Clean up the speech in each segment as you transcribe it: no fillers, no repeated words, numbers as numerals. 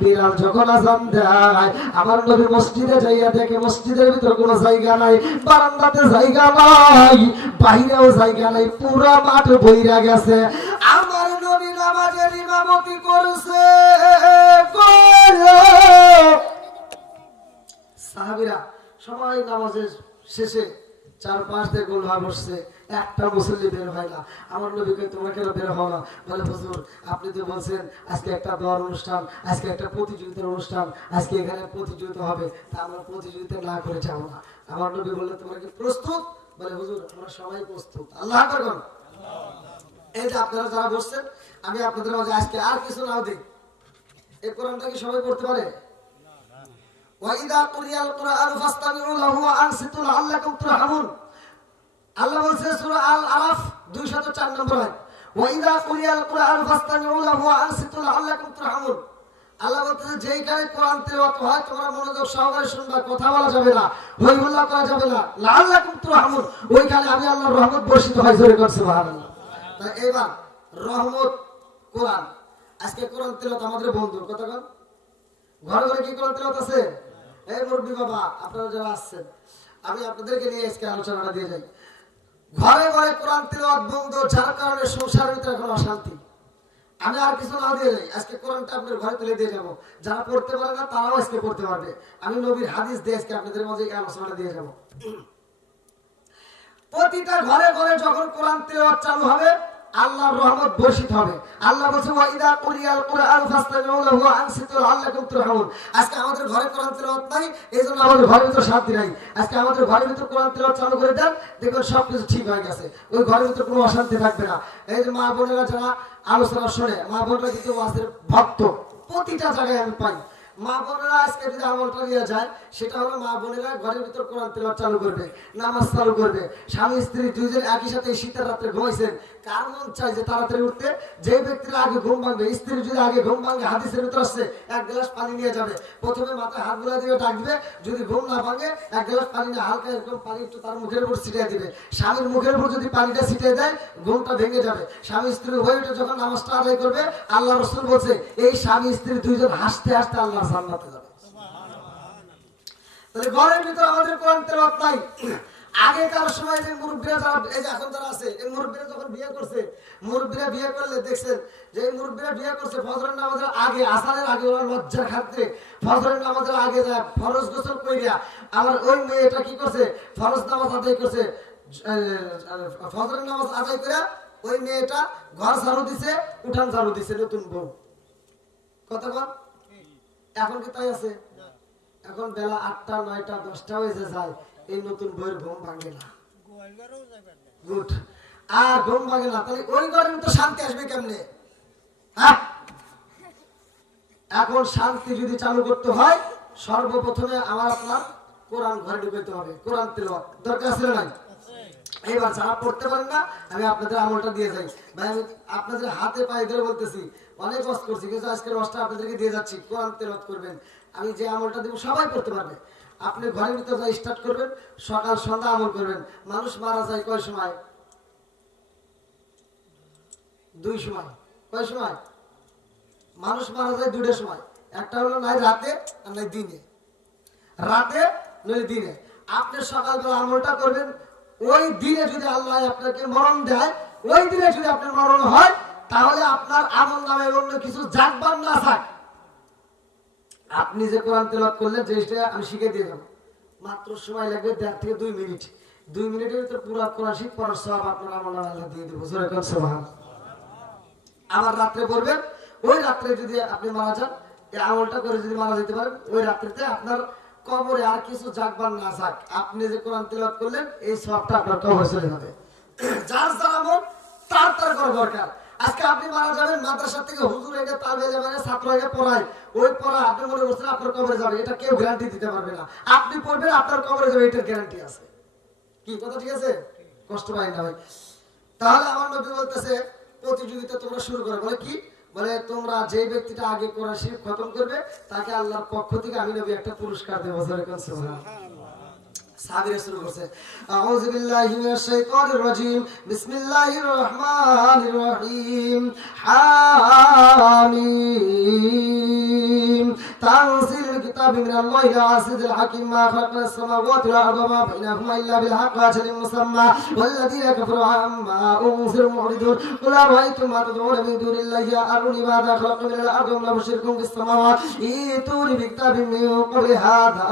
বিলাল যখন আযান দেয় আমার নবী মসজিদে যাইয়া দেখে মসজিদের ভিতর কোনো জায়গা নাই, বারান্দাতে জায়গা নাই, বাইরেও জায়গা নাই, পুরো মাঠ ভইরা গেছে। আমার নবী নামাজের ইমামতি করছে, সাহাবীরা সবাই নামাজের শেষে চার পাঁচ দিয়ে গোল হয়ে বসছে, একটা মুসল্লি বের হয় না। আমার নবীকে তোমরা কেন বের হও না? বলে হুজুর আপনি তো বলছেন আজকে একটা দোয়ার অনুষ্ঠান, আজকে একটা প্রতিযোগিতার অনুষ্ঠান, আজকে এখানে প্রতিযোগিতা হবে, তা আমরা প্রতিযোগিতা না করে যাবো না। আমার নবী বললে তোমরা কি প্রস্তুত? বলে হুজুর আমরা সবাই প্রস্তুত। আল্লাহ আকবার করুন। এই যে আপনারা যারা বসছেন, আমি আপনাদের মাঝে আজকে আর কিছু নাও দিই, এই কোরআনটা কি সবাই পড়তে পারে? ওয়াইদা কুরিয়াল কুরআন ফাসতামিউ লাহু ওয়া আনসিতু লাআল্লাকুম তুরহামুন। আল্লাহ বলছে সূরা আল আরাফ 204 নম্বর আয়াত, ওয়াইদা কুরিয়াল কুরআন ফাসতামিউ লাহু ওয়া আনসিতু লাআল্লাকুম তুরহামুন। আল্লাহ বলছে যেইখানে কোরআন তেলাওয়াত হয় তোমরা মনোযোগ সহকারে শুনবা, কথা বলা যাবে না, হই হুল্লা করা যাবে না, লাআল্লাকুম তুরহামুন, ওইখানে আমি আল্লাহর রহমত বর্ষিত হয়। জোরে করে সুবহানাল্লাহ। তাই এবার রহমত কোরআন, আজকে কোরআন তেলাওয়াত আমাদের বন্ধু কতক্ষণ ঘরে ঘরে কি কোরআন তেলাওয়াত আছে? এই মুরব্বি বাবা আপনারা যারা আসছেন, আমি আপনাদেরকে নিয়ে আজকে আলোচনাটা দিয়ে যাই। ঘরে ঘরে কোরআন তেলাওয়াত বন্ধ, যার কারণে সংসারের ভিতরে এখন অশান্তি। আমি আর কিছু না দিয়ে যাই, আজকে কোরআনটা আপনাদের ঘরে তুলে দিয়ে যাবো, যারা পড়তে পারে না তারাও আজকে পড়তে পারবে। আমি নবীর হাদিস দিয়ে আজকে আপনাদের মাঝে এই আলোচনাটা দিয়ে যাবো। প্রতিটা ঘরে ঘরে যখন কোরআন তেলাওয়াত চালু হবে আল্লাহর রহমত বর্ষিত হবে। আল্লাহ বলছে ওয়াইদা কুরিয়াল কুরআন ফাসতামিউ লাহু ওয়া আনসিতু লাআল্লাকুম তুরহামুন। আজকে আমাদের ঘরে কোরআন তেলাওয়াত নাই, এইজন্য আমাদের ঘরের ভিতর শান্তি নাই। আজকে আমাদের ঘরের ভিতর কোরআন তেলাওয়াত চালু করে দেন, দেখবেন সবকিছু ঠিক হয়ে গেছে, ওই ঘরের ভিতর কোনো অশান্তি থাকবে না। এই যে মা বোনেরা যারা আলোচনা শুনে, মা বোনেরা কিন্তু ওয়াজের ভক্ত, প্রতিটা জায়গায় আমি পাই। মা বোনেরা আজকে যদি আমলটা নিয়ে যায় সেটা হলো মা বোনেরা ঘরের ভিতর কোরআন তেলাওয়াত চালু করবে, নামাজ চালু করবে। স্বামী স্ত্রী দুইজন একই সাথে শীতের রাত্রে ঘুমাইছেন, কার মন চাই যে তাড়াতাড়ি উঠতে? যে ব্যক্তিরা আগে ঘুম ভাঙবে, স্ত্রী যদি আগে ঘুম ভাঙে হাদিসের ভিতর আসছে এক গ্লাস পানি নিয়ে যাবে, প্রথমে মাথায় হাত গুলা দিয়ে ডাক দিবে, যদি ঘুম না ভাঙে এক গ্লাস পানি নিয়ে হালকা এরকম পানি একটু তার মুখের উপর ছিটিয়ে দিবে। স্বামীর মুখের উপর যদি পানিটা ছিটিয়ে দেয় ঘুমটা ভেঙে যাবে। স্বামী স্ত্রী উভয় উঠে যখন নামাজটা আদায় করবে আল্লাহ রাসূল বলছে এই স্বামী স্ত্রী দুইজন হাসতে হাসতে আল্লাহর জান্নাতে যাবে। তাহলে ঘরের ভিতর আমাদের কোরআন তেলাওয়াত নাই। আগেকার সময় যে মুরব্বীরা যারা এই যে এখন যারা আছে, এই মুরব্বীরা যখন বিয়ে করছে, মুরব্বীরা বিয়ে করলে দেখছেন যে এই মুরব্বীরা বিয়ে করছে ফজরের নামাজের আগে, আসরের আগে, ওরা লজ্জার খাতিরে ফজরের নামাজের আগে যায় ফরজ গোসল কইরা, আবার ওই মেয়েটা কি করছে ফরজ নামাজ আদায় করছে, ফজরের নামাজ আদায় করে ওই মেয়েটা ঘর ঝাড়ু দিছে, উঠান ঝাড়ু দিছে, নতুন বউ। কতক্ষণ এখন কি তাই আছে? এখন বেলা 8টা 9টা 10টা হয়ে যায়, এই নতুন বইয়ের ঘুম ভাঙে না, গুড, আর ঘুম ভাঙে না। তাহলে ওই ঘরের তো শান্তি আসবে কেমনে? হ্যাঁ, এখন শান্তি যদি চালু করতে হয় সর্বপ্রথমে আমার আপনার কোরআন ঘরে ঢুকাইতে হবে। কোরআন তেলাওয়াত দরকার আছে না নাই? এইবার যারা পড়তে পারেন না আমি আপনাদের আমলটা দিয়ে যাই ভাই, আমি আপনাদের হাতে পায়ে ধরে বলতেছি, অনেক কষ্ট করছি কিন্তু আজকের রসটা আপনাদেরকে দিয়ে যাচ্ছি। কোরআন তেলাওয়াত করবেন, আমি যে আমলটা দেবো সবাই করতে পারবে। আপনি ঘরের ভিতরে যা স্টার্ট করবেন, সকাল সন্ধ্যা আমল করবেন। মানুষ মারা যায় কয় সময়? 2 সময়। কয় সময় মানুষ মারা যায়? 2টা সময়। একটা হলো নাই রাতে আর নাই দিনে, রাতে নয় দিনে। আপনি সকালবেলা আমলটা করবেন, ওই দিনে যদি আল্লাহ আপনাকে মরণ দেয়, ওই দিনে যদি আপনার মরণ হয় তাহলে আপনার আমল নামে অন্য কিছু জাগবার না থাক, আপনি যে কোরআন তেলাওয়াত করলেন জিনিসটা আমি শিখে দিয়ে যাবো। মাত্র সময় লাগবে 1.5 থেকে 2 মিনিট। 2 মিনিটের ভিতরে পুরো কোরআন শিখ পড়ার সওয়াব আপনার আমল নামে আল্লাহ দিয়ে দেব। জোরে করে সুবহানাল্লাহ। আবার রাত্রে পড়বেন, ওই রাত্রে যদি আপনি মারা যান, এই আমলটা করে যদি মারা যেতে পারেন, ওই রাত্রিতে আপনার কবরে আর কিছু জাগবার না থাক, আপনি যে কোরআন তেলাওয়াত করলেন এই সওয়াবটা আপনার কবরে চলে যাবে। যার যার আমল তার তার করা দরকার। আজকে আপনি মারা যাবেন, মাদ্রাসা থেকে হুজুর এনে তালবে যাবেন, ছাত্র এনে পড়ায়, ওই পড়া আপনি মনে করছেন আপনার কবরে যাবে, এটা কেউ গ্যারান্টি দিতে পারবে না। আপনি পড়বেন আপনার কবরে যাবে, এটার গ্যারান্টি আছে। কি কথা ঠিক আছে? কষ্ট পাই না ভাই। তাহলে আমার নবী বলতেছে প্রতিযোগিতা তোমরা শুরু করো। বলে কি? বলে তোমরা যে ব্যক্তিটা আগে কোরআন শরীফ খতম করবে তাকে আল্লাহর পক্ষ থেকে আমি নবী একটা পুরস্কার দেব। সাহাবীরা শুরু করছে, আউযু বিল্লাহি মিনাশ শাইতানির রাজীম, বিসমিল্লাহির রহমানির রহিম, হামিম তানজিলুল কিতাবি মিনাল্লাহিল আজিজিল হাকীম মা খালাকনাস সামাওয়াতি ওয়াল আরদা ওয়া মা বাইনাহুমা ইল্লা বিল হাক্কি ওয়া আজালিন মুসাম্মা ওয়াল্লাযীনা কাফারু আম্মা উনজিরু মু'রিদুন কুল আরাআইতুম মা তাদউনা মিন দুনিল্লাহি আরুনি মাযা খালাqa মিনাল আরদি ওয়া লা মুশরিকুন ফিস সামাওয়াতি ইতুনি বিকিতাবিন মিন ক্বাবলি হাযা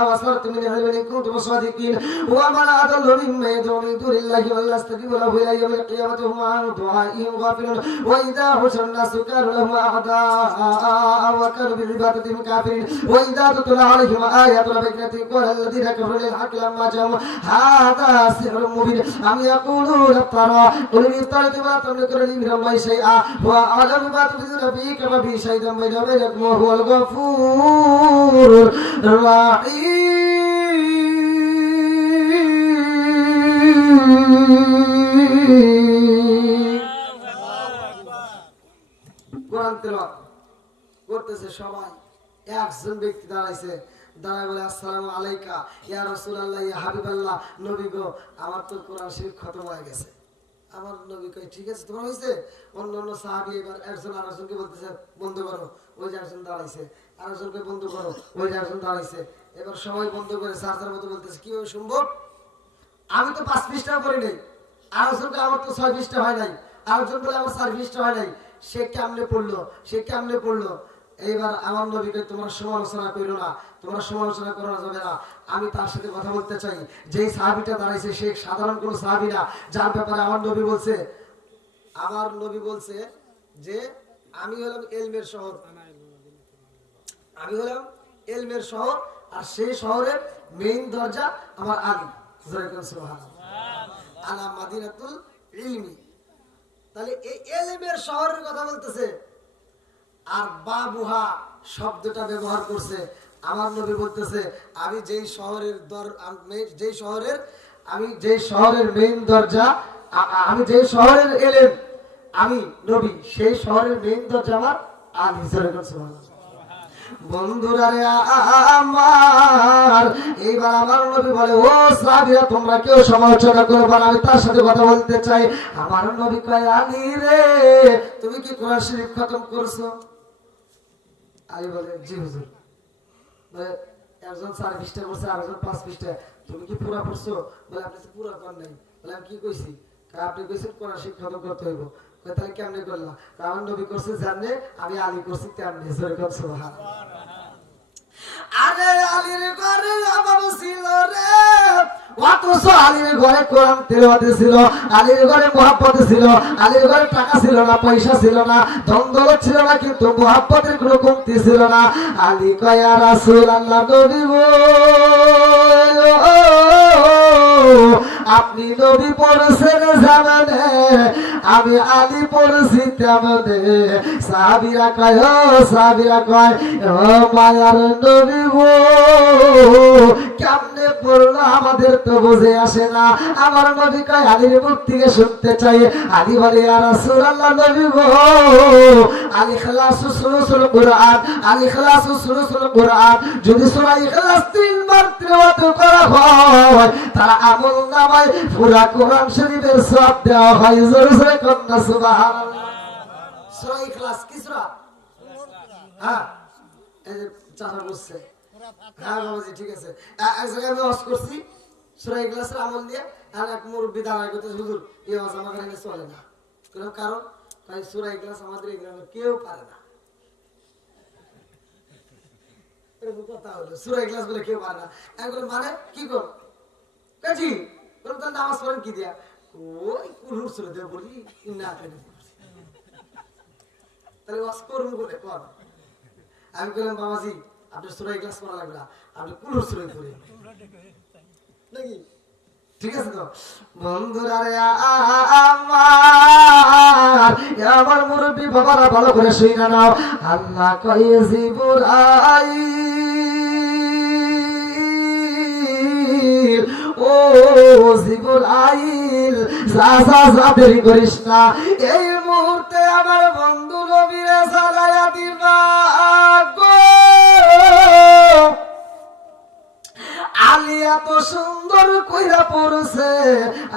আw asartum min ilmin in kuntum sadiqin wa man adallu mimman yad'u min dunillahi wa la yastajibu lahu ila yawmil qiyamati hum an du'a'ihim ghafilun wa idha hushira an-nasu kanu lahum a'da'a wa kanu bi ibadatihim kafirin wa idha tutla 'alayhim ayatuna bayyinatin qala alladhina kafaru lil haqqi lamma ja'ahum hadha sihrun mubin am yaquluna iftara qul in iftaraytu fala tamlikuna li min allahi shay'a wa a'lamu ma tubduna fihi kama bi shay'in bayna bainakum wa huwal ghafurur rahim কোরআন তেলাওয়াত করতেছে সবাই। একজন ব্যক্তি দাঁড়াইছে, দাঁড়ায় বলে আসসালামু আলাইকা ইয়া রাসূলুল্লাহ ইয়া হাবিবাল্লাহ, নবী গো আমার তো কোরআন শরীফ খতম হয়ে গেছে। আমার নবী কই ঠিক আছে তোমার হইছে? অন্য সাহাবী এবার একজন আরেকজনকে বলতেছে বন্ধ করো, ওই যে একজন দাঁড়াইছে, আরেকজনকে বন্ধ করো, ওই যে একজন দাঁড়াইছে। এবার সবাই বন্ধ করে সারদার মতো বলতেছে কিভাবে সম্ভব? আমি তো 5 পৃষ্ঠা করি নাই, আরেকজনকে আমার তো 6 পৃষ্ঠা হয় নাই, আরেকজন বলে আমার 4 পৃষ্ঠা হয় নাই। সে কেমনে পড়লো? এইবার আমার নবীকে তোমরা সমালোচনা করো না, তোমরা সমালোচনা করা যাবে না। আমি তার সাথে কথা বলতে চাই। যেই সাহাবীটা দাঁড়াইছে সে সাধারণ কোনো সাহাবী না, যার ব্যাপারে আমার নবী বলছে যে আমি হলাম এলমের শহর, আর সেই শহরের মেইন দরজা আমার আলী। সুবহানাল্লাহ। আনা মাদিনাতুল ইলমি। তাহলে এই এলমের শহরের কথা বলতেছে, আর বাবুহা শব্দটা ব্যবহার করছে। আমার নবী বলতেছে আমি যেই শহরের মেইন দরজা, আমি যেই শহরের এলেম, আমি নবী সেই শহরের মেইন দরজা আমার আলী। সুবহানাল্লাহ। বন্ধুরা রে আমার, এইবার আমার নবী বলে ও সাহাবীরা তোমরা কেউ সমালোচনা করবে না, আমি তার সাথে কথা বলতে চাই। আমার নবী কয় আলী রে তুমি কি কোরআন শরীফ খতম করছো? আলী বলে জি হুজুর। বলে একজন 4 পৃষ্ঠা করছে, আরেকজন 5 পৃষ্ঠা, তুমি কি পুরা পড়ছো? বলে আপনি তো পুরা করেন নাই। বলে আমি কি কইছি? আপনি কইছেন কোরআন শরীফ খতম করতে হইব। তাহলে কেমনে করলাম? কারণ নবী করছে জানে, আমি আলী করছি তেমনি। সুবহানাল্লাহ। আরে আলীর ঘরে আমার ছিল রে, অথচ আলীর ঘরে কোরআন তেলাওয়াত ছিল, আলীর ঘরে মুহাব্বত ছিল, আলীর ঘরে টাকা ছিল না, পয়সা ছিল না, ধন দৌলত ছিল না, কিন্তু মুহাব্বতের কোনো কমতি ছিল না। আলী কয় ইয়া রাসূলুল্লাহ, নবী গো আপনি নবী পড়ছেন জামানে, আমি আলী পড়ছি তেমনে। সাহাবীরা কয় ও মায়ার নবী গো কেমনে পড়লো আমাদের তো বুঝে আসে না। আমার নবী কয় আলীর মুখ থেকে শুনতে চাই। আলী বলে ইয়া রাসূলুল্লাহ, নবী গো আল ইখলাসু সুলুসুল কুরআন, আল ইখলাসু সুলুসুল কুরআন। যদি সূরা ইখলাস 3 বার তেলাওয়াত করা হয় তার আমলনামায় পুরা কোরআন শরীফের সওয়াব দেওয়া হয়। জোরে জোরে কন্না সুবহানাল্লাহ। সূরা ইখলাস কি সূরা? হ্যাঁ এই যে চাচা বলছে, হ্যাঁ বাবাজি ঠিক আছে। এক জায়গায় আমি ওয়াজ করছি সূরা ইখলাসের আমল দিয়ে, আর এক মুরব্বি দাঁড়ায় করতে হুজুর এই ওয়াজ আমার কাছে চলে না। কারণ তাই সূরা ইখলাস আমাদের এই গ্রামে কেউ পারে না। এরকম কথা হলো সূরা ইখলাস বলে কেউ পারে না। এখন মানে কি কর কাজী কোন তো নামাজ পড়েন কি দিয়া ওই কুলুর সূরা দিয়ে বলি না কেন তাহলে ওয়াজ করব বলে কর। আমি বললাম বাবাজি আপনি সূরা ইখলাস পড়া লাগবে না, আপনি কুলুর সূরা পড়েন নাকি? ঠিক আছে তো বন্ধুরা রে আমার মুরব্বি বাবারা ভালো করে শুনে নাও। আল্লাহ কয় জিবরাইল, ও জিবরাইল যা দেরি করিস না, এই মুহূর্তে আমার বন্ধু নবীরে সালায়া দিবা গো। আলী এত সুন্দর কইরা পড়ছে,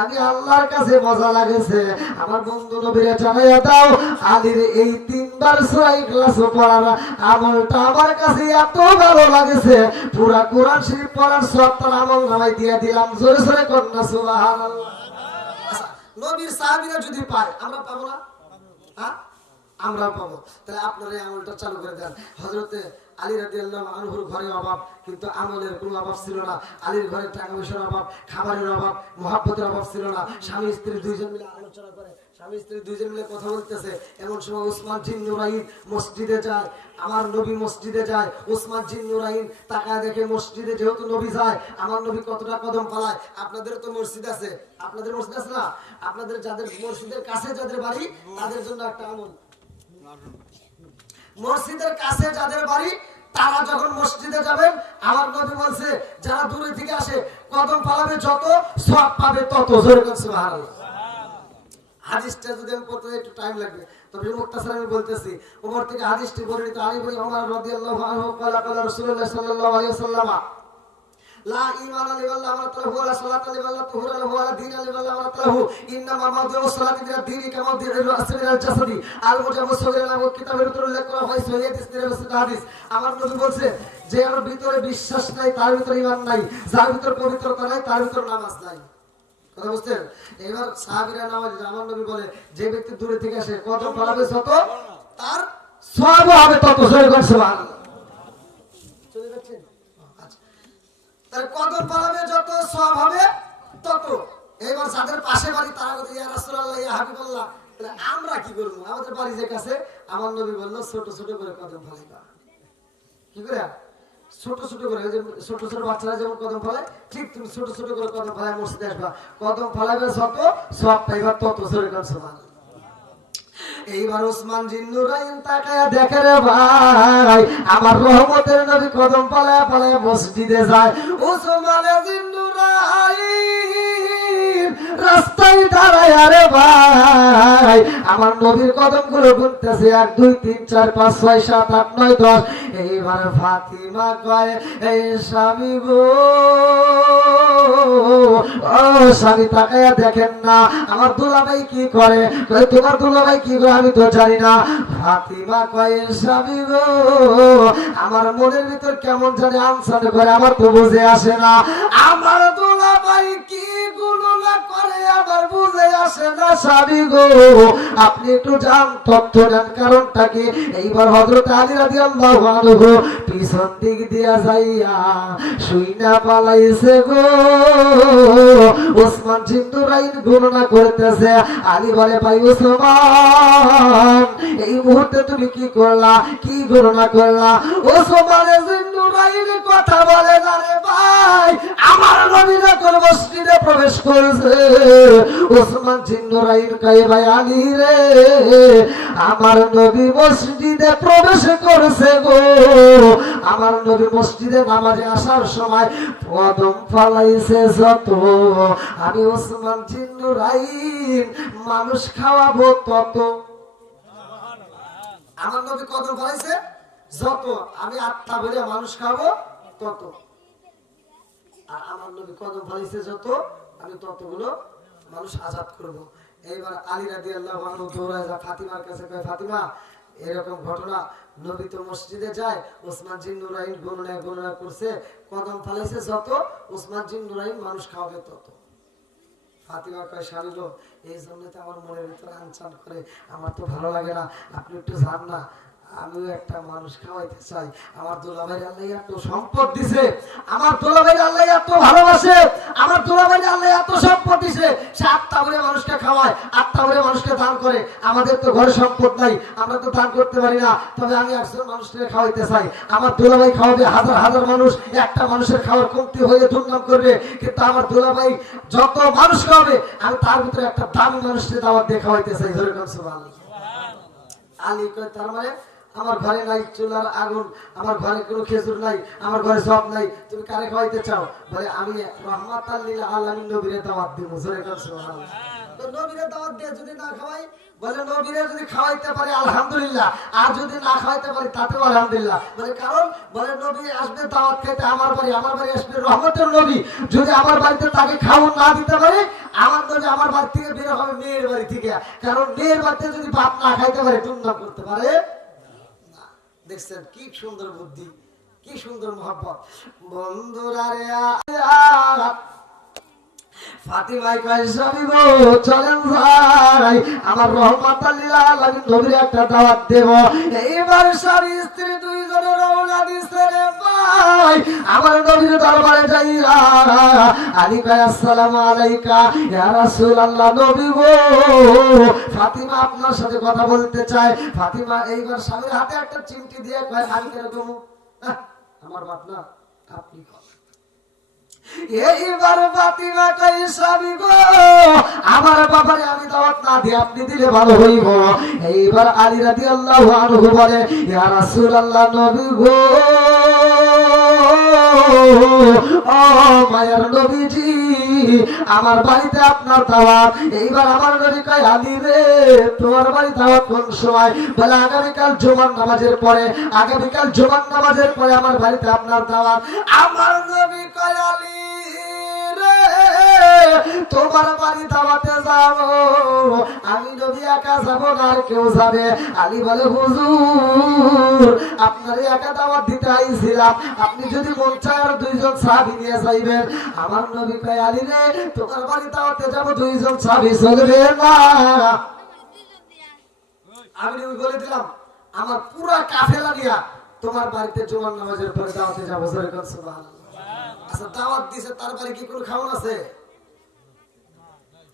আমি আল্লাহর কাছে মজা লাগেছে। আমার বন্ধু নবীরে জানাইয়া দাও, আলীর এই 3 বার সূরা ইখলাস পড়ার আমলটা আমার কাছে এত ভালো লাগেছে, পুরা কোরআন শরীফ পড়ার সত্তর আমল নামাই দিয়ে দিলাম। জোরে জোরে কন্যা সুবহানাল্লাহ। আচ্ছা, নবীর সাহাবীরা যদি পায়, আমরা পাবো না? হ্যাঁ, আমরা পাবো। তাহলে আপনারা এই আমলটা চালু করে দেন। হযরতে আলী রাদিয়াল্লাহু আনহুর ঘরে অভাব, কিন্তু আমলের কোনো অভাব ছিল না। আলীর ঘরে টাকা পয়সার অভাব, খাবারের অভাব, মহব্বতের অভাব ছিল না। স্বামী স্ত্রী দুইজন মিলে আলোচনা করে, স্বামী স্ত্রী দুইজন মিলে কথা বলতেছে। এমন সময় উসমান জিন নুরাইন মসজিদে যায়, আমার নবী মসজিদে যায়। উসমান জিন নুরাইন তাকায় দেখে মসজিদে যেহেতু নবী যায়, আমার নবী কতটা কদম পালায়। আপনাদের তো মসজিদ আছে, আপনাদের মসজিদ আছে না? আপনাদের যাদের মসজিদের কাছে যাদের বাড়ি, তাদের জন্য একটা আমল। মসজিদের কাছে যাদের বাড়ি, তারা যখন মসজিদে যাবেন, আমার নবী বলছে যারা দূরে থেকে আসে কদম পালাবে যত, সওয়াব পাবে তত। জোরে বলুন সুবহানাল্লাহ। হাদিসটা যদি আমি পড়তে একটু টাইম লাগবে, তবে মুক্তাসার আমি বলতেছি। ওমর থেকে হাদিসটি বর্ণিত, আলী ইবনে ওমর রাদিয়াল্লাহু আনহু ক্বালা ক্বালা রাসূলুল্লাহ সাল্লাল্লাহু আলাইহি ওয়াসাল্লাম, লা ঈমানা লিমান লা আমাতাহু ওয়া লা সালাতা লিমান লা তুহরা লাহু ওয়া লা দীনা লিমান লা আমাতাহু, ইন্নামা মাওদিউ সালাতি মিনাদ দীনি কামা মাওদিউ রাসি মিনাল জাসাদি, আল মুজাওয়াসিরা নামে কিতাবের ভিতরে উল্লেখ করা হয়েছে। এই হাদিস আমার নবী বলছে যে আমার ভিতরে বিশ্বাস নাই তার ভিতরে ঈমান নাই, যার ভিতরে পবিত্রতা নাই তার ভিতরে নামাজ নাই। কথা বুঝছেন? এবার সাহাবীরা নামাজ, আমার নবী বলে যে ব্যক্তি দূরে থেকে আসে কদম ফলাবে যত, তার সওয়াব হবে তত। জোরে বলুন সুবহানাল্লাহ। চলে যাচ্ছেন? আচ্ছা, তার কদম ফলাবে যত, সওয়াব হবে তত। এবার যাদের পাশে বাড়ি তারা বলে ইয়া রাসূলুল্লাহ, ইয়া হাবিবাল্লাহ, তাহলে আমরা কি করব? আমাদের বাড়ি যে কাছে, আমার নবী বলল ছোট ছোট করে কদম ফলাইবা। কি করে? ছোট ছোট করে, যে ছোট ছোট বাচ্চারা যেমন কদম ফলায়, ঠিক তুমি ছোট ছোট করে কদম ফলায় মসজিদে আসবা। কদম ফলাইবে যত, সওয়াব পাইবা তত। জোরে বলুন সুবহানাল্লাহ। এইবার উসমান জিন নুরাইন তাকায়া দেখে রে ভাই, আমার রহমতের নবী কদম ফলায়া ফলায়া মসজিদে যায়। উসমান জিন নুরাইন রাস্তায় দাঁড়ায়, আরে ভাই আমার নবীর কদম গুলো গুনতেছে, 1 2 3 4 5 6 7 8 9 10। এইবার ফাতিমা কয়, এই স্বামী গো, ও স্বামী তাকায়া দেখেন না আমার দুলাভাই কি করে। কয় তোমার দুলাভাই কি করে? আমি তো জানি না। ফাতিমা কয়, স্বামী গো, আমার মনের ভিতর কেমন জানি আনসান করে, আমার তো বুঝে আসে না। আমার দুলাভাই কি গুণনা করে আমার বুঝে আসে না। স্বামী গো, আপনি একটু জান, তথ্য দেন, কারণটা কি? এইবার হযরত আলী রাদিয়াল্লাহু আনহু পিছন দিক দিয়া যাইয়া শুইনা পালাইছে গো। ওসমান জিন নুরাইন গণনা করতেছে। আলী বলে, ভাই ওসমান, এই মুহূর্তে তুমি কি করলা? কি গণনা করলা? ওসমান জিন নুরাইন কথা বলে না রে ভাই, আমার নবী যখন মসজিদে প্রবেশ করেছে, ওসমান জিন নুরাইন কয়, ভাই আলী রে, আমার নবী মসজিদে প্রবেশ করেছে গো। আমার নবী মসজিদে নামাজে আসার সময় কদম ফলাইছে যত, আমি ওসমান জিন নুরাইন মানুষ খাওয়াবো তত। আমার নবী কদম ফলাইছে যত, আমি আত্মা বলে মানুষ খাবো তত। আর আমার নবী কদম ফলাইছে যত, আমি ততগুলো মানুষ আজাদ করব। এইবার আলী রাদিয়াল্লাহু আনহু দৌড়ায় যায় ফাতিমার কাছে, কয় ফাতিমা, এরকম ঘটনা, নবী তো মসজিদে যায়, ওসমান জিন নুরাইন গণনা করছে, কদম ফলাইছে যত, ওসমান জিন নুরাইন মানুষ খাওয়াবে তত। ফাতিমা কয়, স্বামী গো, এই জন্য তো আমার মনের ভিতরে আনচান করে, আমার তো ভালো লাগে না, আপনি একটু যান না, আমিও একটা মানুষ খাওয়াইতে চাই। আমার দুলাভাই আল্লাহ এত সম্পদ দিছে, আমার দুলাভাই আল্লাহ এত ভালোবাসে, আমার দুলাভাই আল্লাহ এত সম্পদ দিছে, সে আত্মা ভরে মানুষকে খাওয়ায়, আত্মা ভরে মানুষকে দান করে। আমাদের তো ঘরে সম্পদ নাই, আমরা তো দান করতে পারি না, তবে আমি একজন মানুষকে খাওয়াইতে চাই। আমার দুলাভাই খাওয়াবে হাজার হাজার মানুষ, একটা মানুষের খাওয়ার কমতি হয়ে দুর্নাম করবে, কিন্তু আমার দুলাভাই যত মানুষ খাওয়াবে, আমি তার ভিতরে একটা দামি মানুষকে দাওয়াত দিয়ে খাওয়াইতে চাই। জোরে বলুন সুবহানাল্লাহ। আলী কয়, তার মানে আমার ঘরে নাই চুলার আগুন, আমার ঘরে কোনো খেজুর নাই, আমার ঘরে সব নাই, তুমি কারে খাওয়াইতে চাও? বলে আমি রাহমাতাল লিল আলামিন নবীরে দাওয়াত দিব। জোরে বলুন সুবহানাল্লাহ। তো নবীরে দাওয়াত দিয়ে যদি না খাওয়াই, বলে নবীরে যদি খাওয়াইতে পারি আলহামদুলিল্লাহ, আর যদি না খাওয়াইতে পারি তাতেও আলহামদুলিল্লাহ। বলে কারণ বলে নবী আসবে দাওয়াত খেতে আমার বাড়ি আসবে রহমতের নবী, যদি আমার বাড়িতে তাকে খাওয়ান না দিতে পারে, আমার নবী আমার বাড়ি থেকে বের হবে মেয়ের বাড়ি থেকে, কারণ মেয়ের বাড়িতে যদি বাপ না খাইতে পারে টুননা করতে পারে না। দেখছেন কি সুন্দর বুদ্ধি, কি সুন্দর মহব্বত। বন্ধুরা রে ফাতিমা কয় স্বামী গো চলেন ভাই, আমার রহমাতুল লিল আলামিন নবীর একটা দাওয়াত দেব। এইবার স্বামী স্ত্রী দুইজনে রওনা দিছে রে ভাই আমার নবীর দরবারে যাইরা। আলী কয় আসসালামু আলাইকা ইয়া রাসূলুল্লাহ, নবী গো ফাতিমা আপনার সাথে কথা বলতে চায়। ফাতিমা এইবার স্বামীর হাতে একটা চিমটি দিয়ে কয় আমি কেন দেবো, আমার বাপ না আপনি এইবার ফাতিমা কই স্বামী গো আমার বাবারে আমি দাওয়াত না দিয়ে আপনি দিলে ভালো হইব। এইবার আলী রাদিয়াল্লাহু আনহু বলে ইয়া রাসূলুল্লাহ, নবী গো ও মায়ার নবীজি আমার বাড়িতে আপনার দাওয়াত। এইবার আমার নবী কয় আলী রে তোমার বাড়ি দাওয়াত কোন সময়? বলে আগামীকাল জুমার নামাজের পরে, আগামীকাল জুমার নামাজের পরে আমার বাড়িতে আপনার দাওয়াত। আমার নবী কয় আলী তোমার বাড়ি দাওয়াতে যাব, আমি নবী একা যাব না আর কেউ যাবে? আলী বলে হুজুর আপনার একা দাওয়াত দিতে আইছিলাম, আপনি যদি মন চায় আর দুইজন সাহাবী নিয়ে যাইবেন। আমার নবী কয় আলী রে তোমার বাড়ি দাওয়াতে যাব, দুইজন সাহাবী চলবে না। আমি নবী বলে দিলাম আমার পুরো কাফেলা নিয়া তোমার বাড়িতে জুমার নামাজের পরে দাওয়াতে যাব। সুবহানাল্লাহ। আচ্ছা দাওয়াত দিছে তার বাড়ি কি কোনো খাবার আছে?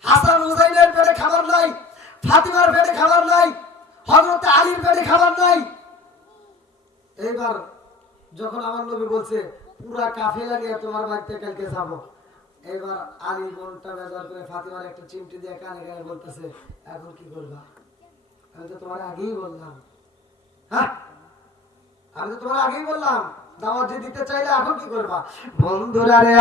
হাসান হুসাইনের পেটে খাবার নাই, ফাতিমার পেটে খাবার নাই, হযরত আলীর পেটে খাবার নাই। এইবার যখন আমার নবী বলছে পুরা কাফেলা নিয়ে তোমার বাড়িতে কালকে যাব, এবার আলী মনটা বেজার করে ফাতিমার একটা চিমটি দিয়ে কানে কানে বলতেছে এখন কি করবা? আমি তো তোমার আগেই বললাম, হ্যাঁ আমি তো তোমার আগেই বললাম দাওয়াত দিতে চাইলে এখন কি করবা? বন্ধুরা রে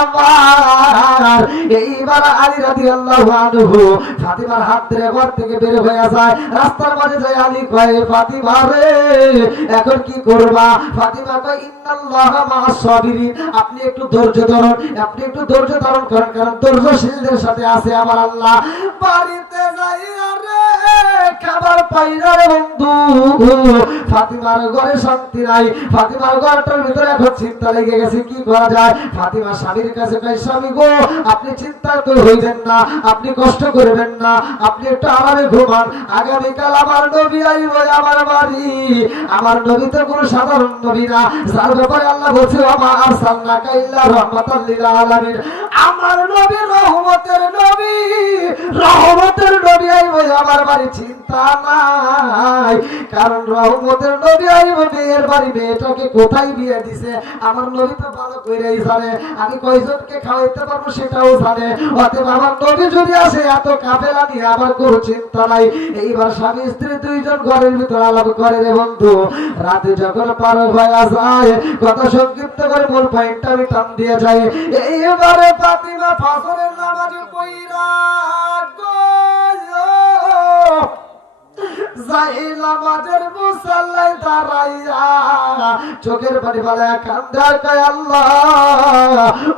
আমার এইবার আলী রাদিয়াল্লাহু আনহু ফাতিমার হাত ধরে ঘর থেকে বের হয়ে যায়, রাস্তার মাঝে যায় আলী কয় ফাতিমা রে এখন কি করবা? ফাতিমা কয় ইন্নাল্লাহা মা'আস সাবিরিন, আপনি একটু ধৈর্য ধরুন, আপনি একটু ধৈর্য ধারণ করেন, কারণ ধৈর্যশীলদের সাথে আছে আমার আল্লাহ। বাড়িতে যাই রে খাবার পাই না রে বন্ধু, ফাতিমার ঘরে শান্তি নাই, ফাতিমার ঘরটার ভিতরে এখন চিন্তা লেগে গেছে কি করা যায়। ফাতিমা স্বামীর কাছে কয় স্বামী গো আপনি চিন্তা তো হইবেন না, আপনি কষ্ট করবেন না, আপনি একটু আরামে ঘুমান, আগামীকাল আমার নবী আইবে আমার বাড়ি। আমার নবী তো কোনো সাধারণ নবী না, যার ব্যাপারে আল্লাহ বলছে ওমা আরসালনাকা ইল্লা রাহমাতাল লিল আলামিন, আমার নবী রহমতের নবী, রহমতের নবী আইবে আমার বাড়ি, চিন্তা নাই। কারণ রহমতের নবী আইবে মেয়ের বাড়ি, মেয়েটাকে কোথায় বিয়ে দিছে আমার নবী তো ভালো কইরাই জানে, আমি কয়জনকে খাওয়াইতে পারবো সেটাও জানে। অতএব আমার নবী যদি আসে এত কাফেলা নিয়ে আমার কোনো চিন্তা নাই। এইবার স্বামী স্ত্রী দুইজন ঘরের ভিতর আলাপ করে রে বন্ধু। রাতে যখন পার হয়ে যায়, কথা সংক্ষিপ্ত করে মূল পয়েন্টটা আমি টান দিয়ে যাই। এইবারে ফাতিমা ফজরের নামাজে পড়া চোখের পানি ফেলে কান্দা কয় আল্লাহ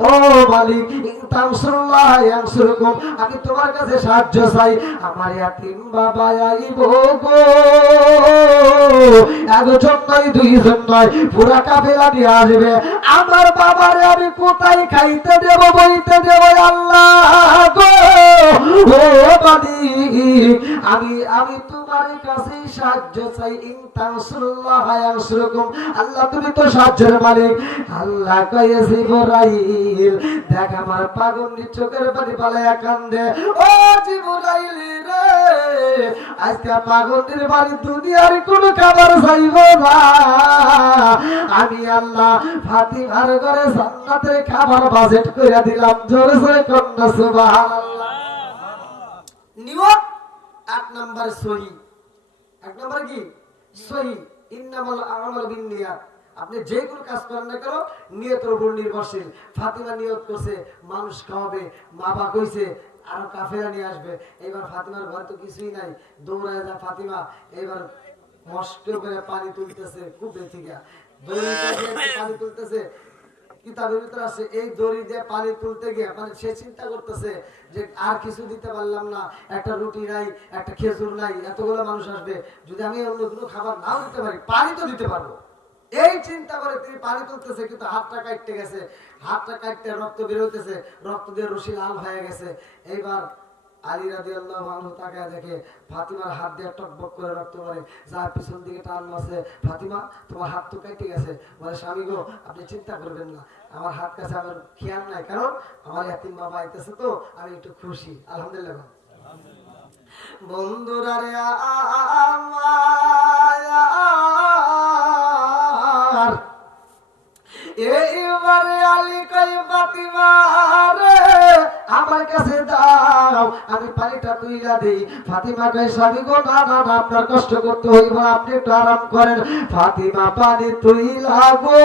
ও মালিক আমি তোমার কাছে সাহায্য চাই, আমার ইয়াতীম বাবা আইব গো, একজন নয় দুইজন নয় পুরা কাফেলা নিয়ে আসবে, আমার বাবারে আমি কোথায় খাইতে দেব বইতে দেব আল্লাহ গো ও মালিক আমি আমি তোমার কাছে সাহায্য চাই। আল্লাহ তুমি তো সাহায্যের মালিক। আল্লাহ কয়ে জিবরাইল দেখ আমার পাগল চোখের পানি পালায়া কান্দে, ও জিবরাইল রে আজকে পাগলের বাড়ি দুনিয়ার কোনো খাবার চাইব না, আমি আল্লাহ ফাতিমার ঘরে জান্নাতের খাবার বাজেট করে দিলাম। জোরে জোরে কন্যা সুবহানাল্লাহ। নিয়ত 8 নাম্বার সহি, 1 নাম্বার কি সহি, ইন্নামাল আমালু বিন্নিয়াত, আপনি যে কোনো কাজ করেন না কেন নিয়তের উপর নির্ভরশীল। ফাতিমা নিয়ত করছে মানুষ খাওয়াবে, মা বাবা কইছে আরো কাফেরা নিয়ে আসবে। এবার ফাতিমার ঘরে তো কিছুই নাই, দৌড়ায় যা ফাতিমা এবার মস্ত করে পানি তুলতেছে কূপে থেকে, দড়িটা দিয়ে পানি তুলতেছে। কিতাবের ভিতরে আছে এই দড়ি দিয়ে পানি তুলতে গিয়ে মানে সে চিন্তা করতেছে যে আর কিছু দিতে পারলাম না, একটা রুটি নাই, একটা খেজুর নাই, এতগুলো মানুষ আসবে, যদি আমি অন্য কোনো খাবার নাও দিতে পারি পানি তো দিতে পারবো। এই চিন্তা করে তিনি পানি তুলতেছে, কিন্তু হাতটা কাটতে গেছে, হাতটা কাটতে রক্ত বের হইতেছে, রক্ত দিয়ে রশি লাল হয়ে গেছে। এইবার আলী রাদিয়াল্লাহু আনহু তাকায় দেখে ফাতিমার হাত দিয়ে টকবক করে রক্ত পড়ে, যা পিছন দিকে টান মারছে, ফাতিমা তোমার হাত তো কেটে গেছে। বলে স্বামী গো আপনি চিন্তা করবেন না, আমার হাত কাছে আমার খেয়াল নাই, কারণ আমার এতিম বাবা আইতেছে তো আমি একটু খুশি। আলহামদুলিল্লাহ। বন্ধুরা রে আমার এইবারে আলী কই ফাতিমা রে আমার কাছে দাও, আমি পানিটা তুইলা দেই। ফাতিমা কই স্বামী গো না না না, আপনার কষ্ট করতে হইব, আপনি একটু আরাম করেন। ফাতিমা পানি তুইলা গো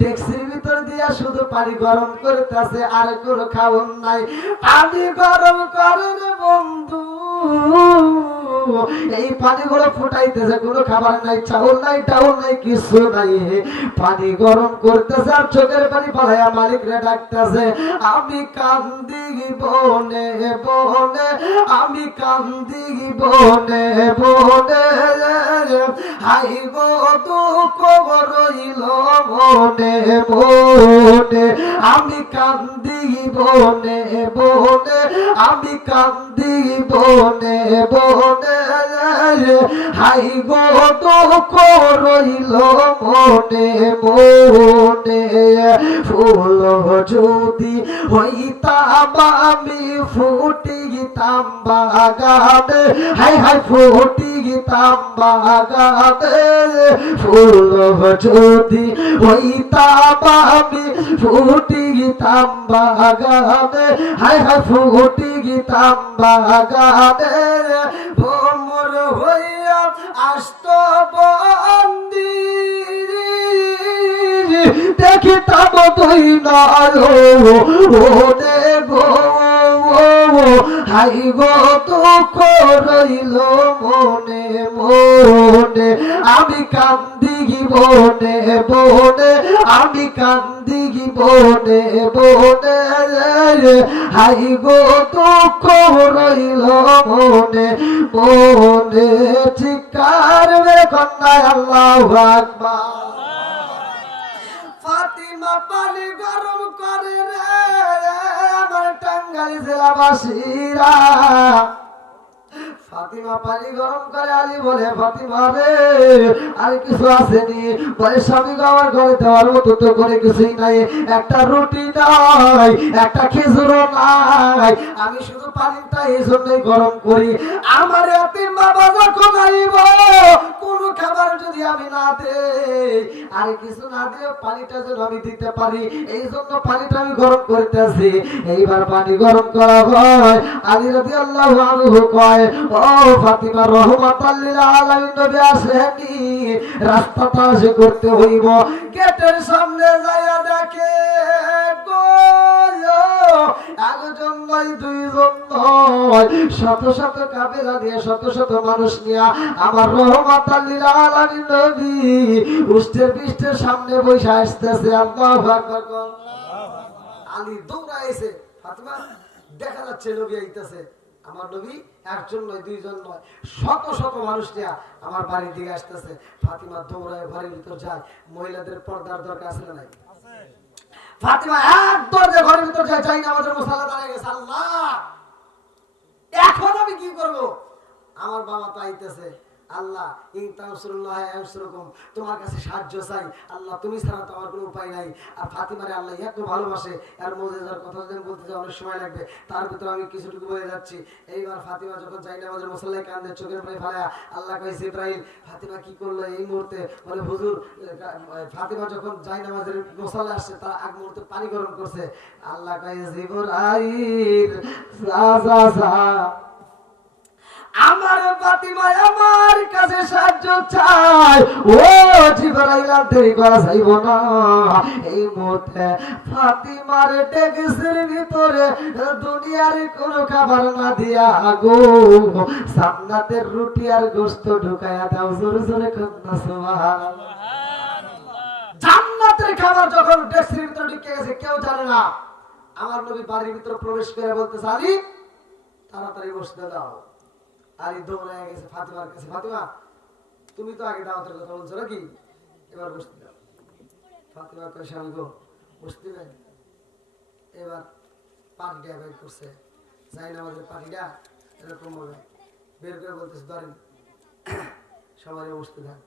ডেক্সির ভিতর দিয়া শুধু পানি গরম করতেছে, আর কোনো খাওন নাই। পানি গরম করে রে বন্ধু, এই পানিগুলো ফুটাইতেছে, কোনো খাবার নাই, চাউল নাই, টাউল নাই, কিছু নাই, পানি গরম করতেছে আর চোখের পানি পালাইয়া মালিক রে ডাকতেছে। আমি কান্দি বনে বনে, আমি কান্দি বনে বনে, হাই গো দুঃখ রইল মনে মনে, আমি কান্দি বনে বনে, আমি কান্দি বনে বনে, হাই গো দুঃখ রইল মনে মনে। ফুল যদি হইতাম আমি ফুটিতাম বাগানে, হাই হাই ফুটিতাম বাগানে। ফুল যদি হইতাম আমি ফুটিতাম বাগানে, হাই হাই ফুটিতাম বাগানে। ভ্রমর হইয়া আসত বন্দি, দেখিতাম তুই নয়নে গো, হাই গো দুঃখ রইল মনে মনে। আমি কান্দি বনে বনে, আমি কান্দি বনে বনে, হাই গো দুঃখ রইল মনে মনে। চিৎকার মেরে কন্যায় আল্লাহু আকবার। ফাতিমা পানি গরম করে রে আমার টাঙ্গাইল জেলাবাসীরা, ফাতিমা পানি গরম করে। আলী বলে ফাতিমা রে আর কিছু আসেনি? বলে স্বামী গো আমার ঘরে দেওয়ার মতো তো করে কিছুই নাই, একটা রুটি নাই, একটা খেজুরও নাই, আমি শুধু পানিটা এই জন্যই গরম করি। আমার এতিম বাবা যখন আইব কোন খাবার যদি আমি না দেই, আর কিছু না দিয়ে পানিটা যেন আমি দিতে পারি, এই জন্য পানিটা আমি গরম করতেছি। এইবার পানি গরম করা হয়। আলী রাদিয়াল্লাহু আনহু কয় ও ফাতিমা রহমাতাল লিল আলামিন নবী আসেনি, রাস্তা পাস করতে হইব। গেটের সামনে যাইয়া দেখে গো একজন নয় দুইজন নয়, শত শত কাফেলা দিয়ে শত শত মানুষ নিয়ে আমার রহমাতাল লিল আলামিন নবী উষ্টের পৃষ্ঠের সামনে বসে আসতেছে। আল্লাহু আকবার। আলী দৌড়াইছে, ফাতিমা দেখা যাচ্ছে নবী আইতেছে। আমার নবী একজন নয় দুইজন নয়, শত শত মানুষ নিয়ে আমার বাড়ির দিকে আসতেছে। ফাতিমা দৌড়ায় ঘরের ভিতর যায়। মহিলাদের পর্দার দরকার আছে না নাই? ফাতিমা এক দৌড়ে ঘরের ভিতর যায়, যাই না আমাদের মুসাল্লা দাঁড়িয়ে গেছে। আল্লাহ এখন আমি কি করব? আমার বাবা তো আইতেছে। আল্লাহ তোমার কাছে সাহায্য চাই, আল্লাহ তুমি ছাড়া তো আমার কোনো উপায় নাই। আর ফাতিমারে আল্লাহ এত ভালোবাসে, আর মুজিজার কথা যদি বলতে যাই অনেক সময় লাগবে, তার ভিতরে আমি কিছুটুকু বলে যাচ্ছি। এইবার ফাতিমা যখন যাই না আমাদের মুসাল্লায় কান্দে, চোখের পানি ফালায়া আল্লাহ কইছে ইব্রাহিম ফাতিমা কি করলো এই মুহূর্তে? বলে হুজুর ফাতিমা যখন যাই না আমাদের মুসাল্লা আসছে তার আগ মুহূর্তে পানি গরম করছে। আল্লাহ কইছে ইব্রাহিম আমার ফাতিমা আমার কাছে সাহায্য চাই। ও জিবরাইল দেরি করা যাইব না। এই মুহূর্তে ফাতিমার ডেক্সের ভিতরে দুনিয়ার কোনো খাবার না দিয়া গো জান্নাতের রুটি আর গোশত ঢুকায়া দাও। জোরে জোরে কন্যা সুবহানাল্লাহ। জান্নাতের খাবার যখন ডেক্সের ভিতরে ঢুকে গেছে কেউ জানে না। আমার নবী বাড়ির ভিতরে প্রবেশ করে বলতেছে, আলী তাড়াতাড়ি বসতে দাও। আলী দৌড়ে গেছে ফাতিমার কাছে, ফাতিমা তুমি তো আগে দাওয়াতের কথা বলছো নাকি, এবার বসতে দাও। ফাতিমা কয়, স্বামী গো বসতে দেন। এবার পাটিটা বের করছে, যাই না আমাদের পাটিটা এরকম ভাবে বের করে বলতেছে, ধরেন সবাই বসতে দেন।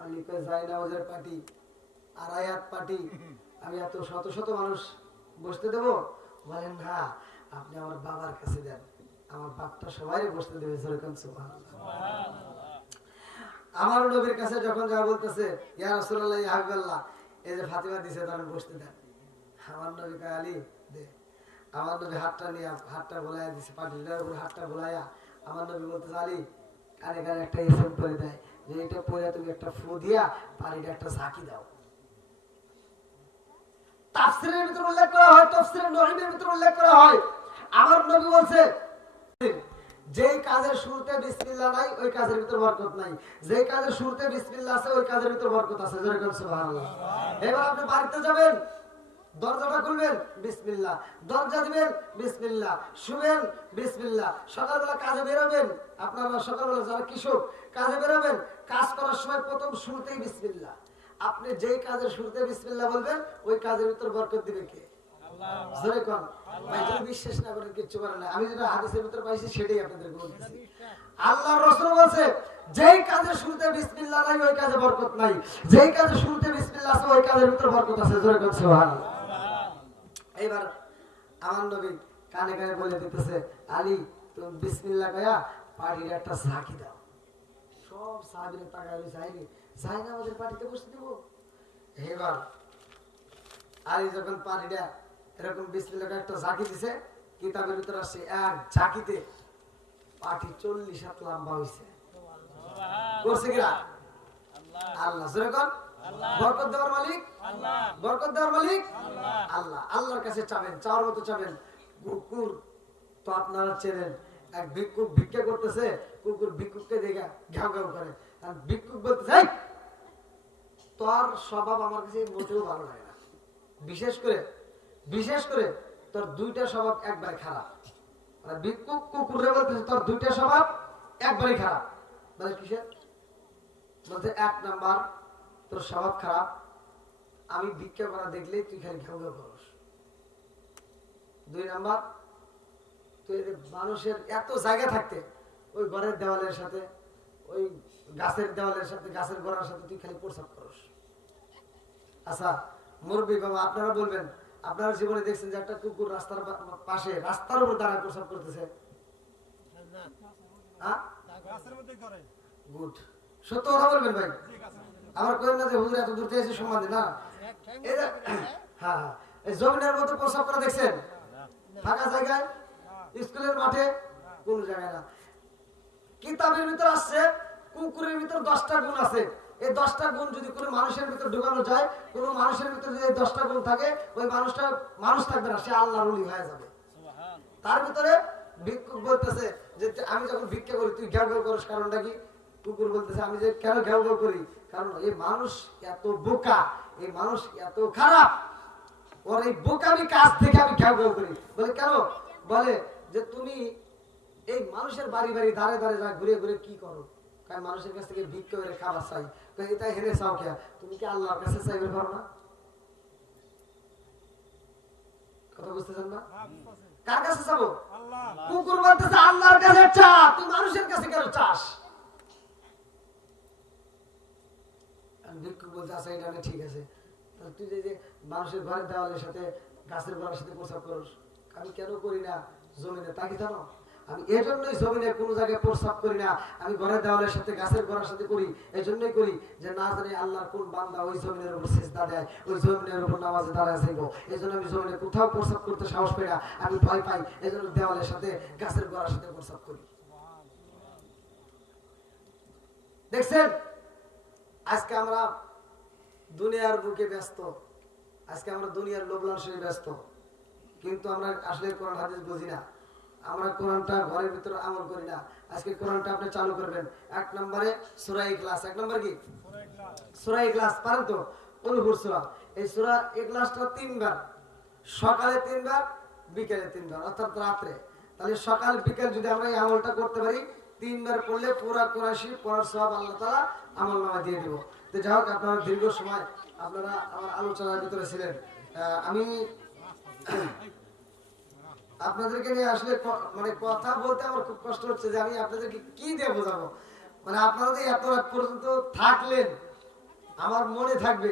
আলী কয়, যাই না আমাদের পাটি, আড়াই হাত পাটি, আমি এত শত শত মানুষ বসতে দেবো? বলেন না, আপনি আমার বাবার কাছে দেন, আমার বাপটা সবাই বসতে দেবে। আমার নবীর কাছে যখন যা বলতেছে, ইয়া রাসূলুল্লাহ ইয়া হাবিবাল্লাহ, এই যে ফাতিমা দিছে তার বসতে দেন। আমার নবী কয়, আলী দে। আমার নবী হাতটা নিয়ে হাতটা বোলাইয়া দিছে, পাটিটার উপরে হাতটা বোলাইয়া আমার নবী বলতেছে, আলী কানে কানে একটা ইসম করে দেয় যে এটা পরে তুমি একটা ফু দিয়া পানিটা একটা ঝাঁকি দাও। তাফসীরের ভিতর উল্লেখ করা হয়, তাফসীরের নহিমের ভিতর উল্লেখ করা হয়, আমার নবী বলছে যেই কাজের শুরুতে বিসমিল্লাহ নাই ওই কাজের ভিতর বরকত নাই, যেই কাজের শুরুতে বিসমিল্লাহ আছে ওই কাজের ভিতর বরকত আছে। জোরে বলেন সুবহানাল্লাহ। এবার আপনি বাড়িতে যাবেন, দরজাটা খুলবেন বিসমিল্লাহ, দরজা দিবেন বিসমিল্লাহ, শুবেন বিসমিল্লাহ, সকালবেলা কাজে বেরোবেন, আপনারা সকালবেলা যারা কৃষক কাজে বেরোবেন, কাজ করার সময় প্রথম শুরুতেই বিসমিল্লাহ। আপনি যেই কাজের শুরুতে বিসমিল্লাহ বলবেন ওই কাজের ভিতর বরকত দিবে কে? আল্লাহ। জোরে কোন ভাই, যদি বিশ্বাস না করেন কিচ্ছু করেন না, আমি যেটা হাদিসের ভিতর পাইছি সেটাই আপনাদের বলতেছি। আল্লাহর রাসূল বলেছে যেই কাজের শুরুতে বিসমিল্লাহ নাই ওই কাজে বরকত নাই, যেই কাজের শুরুতে বিসমিল্লাহ আছে ওই কাজের ভিতর বরকত আছে। জোরে কোন সুবহানাল্লাহ। এবার আমার নবী কানে কানে বলে দিতেছে, আলী তুমি বিসমিল্লাহ কয়া পাটির একটা ঝাঁকি দাও। সব সাহাবীরা তাকায় যায়নি, যাই না আমাদের পাটিতে বসতে দেব। এবার আলী যখন পাটিটা এরকম বিসমিল্লাহ একটা ঝাঁকি দিছে, কিতাবের ভিতরে আসছে এক ঝাঁকিতে পাটি 40 হাত লম্বা হইছে। করছে কিনা? আল্লাহ। জোরে কোন বরকত দেওয়ার মালিক আল্লাহ, বরকত দেওয়ার মালিক আল্লাহ। আল্লাহ আল্লাহর কাছে চাবেন, চাওয়ার মতো চাবেন। কুকুর তো আপনারা চেনেন, এক ভিক্ষুক ভিক্ষা করতেছে, কুকুর ভিক্ষুককে দেখে ঘাউ ঘাউ করে, আর ভিক্ষুক বলতেছে তোর স্বভাব আমার কাছে মোটেও ভালো লাগে না, বিশেষ করে তোর দুইটা স্বভাব একবারে খারাপ। মানে ভিক্ষুক কুকুরে বলতেছে তোর দুইটা স্বভাব একবারে খারাপ। বলে কিসের? বলতে এক নাম্বার তোর স্বভাব খারাপ, আমি ভিক্ষা করা দেখলেই তুই খালি ঘেউ ঘেউ করস। দুই নাম্বার তুই মানুষের এত জায়গা থাকতে ওই ঘরের দেওয়ালের সাথে ওই গাছের দেওয়ালের সাথে গাছের গোড়ার সাথে তুই খালি প্রস্রাব করস। আচ্ছা মুরব্বী বাবা আপনারা বলবেন, আপনারা জীবনে দেখছেন যে একটা কুকুর রাস্তার পাশে রাস্তার উপর দাঁড়ায় প্রস্রাব করতেছে? গুড, সত্য কথা বলবেন ভাই, আমার কই না যে হুজুর এত দূর থেকে এসে সম্মান দেন না। হ্যাঁ, এই জমিনের মধ্যে প্রস্রাব করা দেখছেন? ফাঁকা জায়গায়, স্কুলের মাঠে, কোন জায়গায় না। কিতাবের ভিতর আসছে কুকুরের ভিতর 10টা গুণ আছে। এই 10টা গুণ যদি কোনো মানুষের ভিতর ঢুকানো যায়, কোন মানুষের ভিতর যদি 10টা গুণ থাকে, ওই মানুষটা মানুষ থাকবে না, সে আল্লাহর ওলি হয়ে যাবে। তার ভিতরে ভিক্ষুক বলতেছে যে আমি যখন ভিক্ষা করি তুই ঘেউ ঘেউ করিস, কারণটা কি? কুকুর বলতেছে আমি যে কেন ঘেউ ঘেউ করি, কারণ এই মানুষ এত বোকা, এই মানুষ এত খারাপ, ওর এই বোকামি কাজ থেকে আমি ঘেউ ঘেউ করি। বলে কেন? বলে যে তুমি এই মানুষের বাড়ি বাড়ি দাঁড়ে দাঁড়ে যা ঘুরে ঘুরে কি করো? কারণ মানুষের কাছ থেকে ভিক্ষা করে খাবার চাই, তো এটা হেরে চাও কে? তুমি কি আল্লাহর কাছে চাইবে পারো না? কথা বুঝতেছেন না? কার কাছে চাবো? কুকুর বলতেছে আল্লাহর কাছে চা, তুই মানুষের কাছে কেন চাস? ভিক্ষুক বলতে আচ্ছা এটা ঠিক আছে, তুই যে মানুষের ঘরের দেওয়ালের সাথে গাছের গোড়ার সাথে প্রস্রাব করস, আমি কেন করি না জমিনে? তা কি জানো? আমি এই জন্যই জমিনে কোনো জায়গায় প্রস্রাব করি না, আমি ঘরের দেওয়ালের সাথে গাছের গোড়ার সাথে করি। এই জন্যই করি যে না জানি আল্লাহর কোন বান্দা ওই জমিনের উপর সিজদা দেয়, ওই জমিনের উপর নামাজে দাঁড়ায় থাকবো। এই জন্য আমি জমিনে কোথাও প্রস্রাব করতে সাহস পাই না, আমি ভয় পাই। এই জন্য দেওয়ালের সাথে গাছের গোড়ার সাথে প্রস্রাব করি। দেখছেন আজকে আমরা দুনিয়ার বুকে ব্যস্ত, আজকে আমরা দুনিয়ার লোভ লালসায় ব্যস্ত, কিন্তু আমরা আসলে কোরআন হাদিস বুঝি না। আমরা কোরআনটা ঘরের ভিতরে আমল করি না। আজকে কোরআনটা আপনি চালু করবেন। 1 নম্বরে সূরা ইখলাস। 1 নম্বর কি? সূরা ইখলাস। পারেন তো? কুল হুর সূরা। এই সূরা ইখলাসটা 3 বার, সকালে 3 বার, বিকেলে 3 বার, অর্থাৎ রাতে। তাহলে সকাল বিকেল যদি আমরা এই আমলটা করতে পারি, 3 বার পড়লে পুরা কোরআন শরীফ পড়ার সওয়াব আল্লাহ তাআলা আমলনামায় দিয়ে দিব। তো যাই হোক, আপনারা দীর্ঘ সময় আপনারা আমার আলোচনার ভিতরে ছিলেন। আমি আপনাদেরকে নিয়ে আসলে মানে কথা বলতে আমার খুব কষ্ট হচ্ছে যে আমি আপনাদেরকে কি দিয়ে বোঝাবো। মানে আপনারা যে এত রাত পর্যন্ত থাকলেন, আমার মনে থাকবে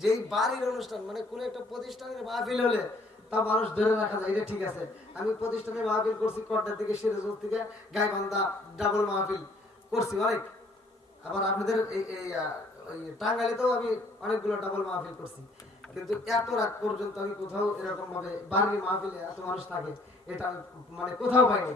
যে এই বাড়ির অনুষ্ঠান মানে কোন একটা প্রতিষ্ঠানের মাহফিল হলে তা মানুষ ধরে রাখা যায়, এটা ঠিক আছে। আমি প্রতিষ্ঠানের মাহফিল করছি কট্টার থেকে, সিরাজগঞ্জ থেকে গাইবান্ধা, ডাবল মাহফিল করছি অনেক। আবার আপনাদের এই টাঙ্গাইলেতেও আমি অনেকগুলো ডাবল মাহফিল করছি, কিন্তু এত রাত পর্যন্ত আমি কোথাও এরকম ভাবে বাড়ির মাহফিলে এত মানুষ থাকে এটা আমি মানে কোথাও পাইনি।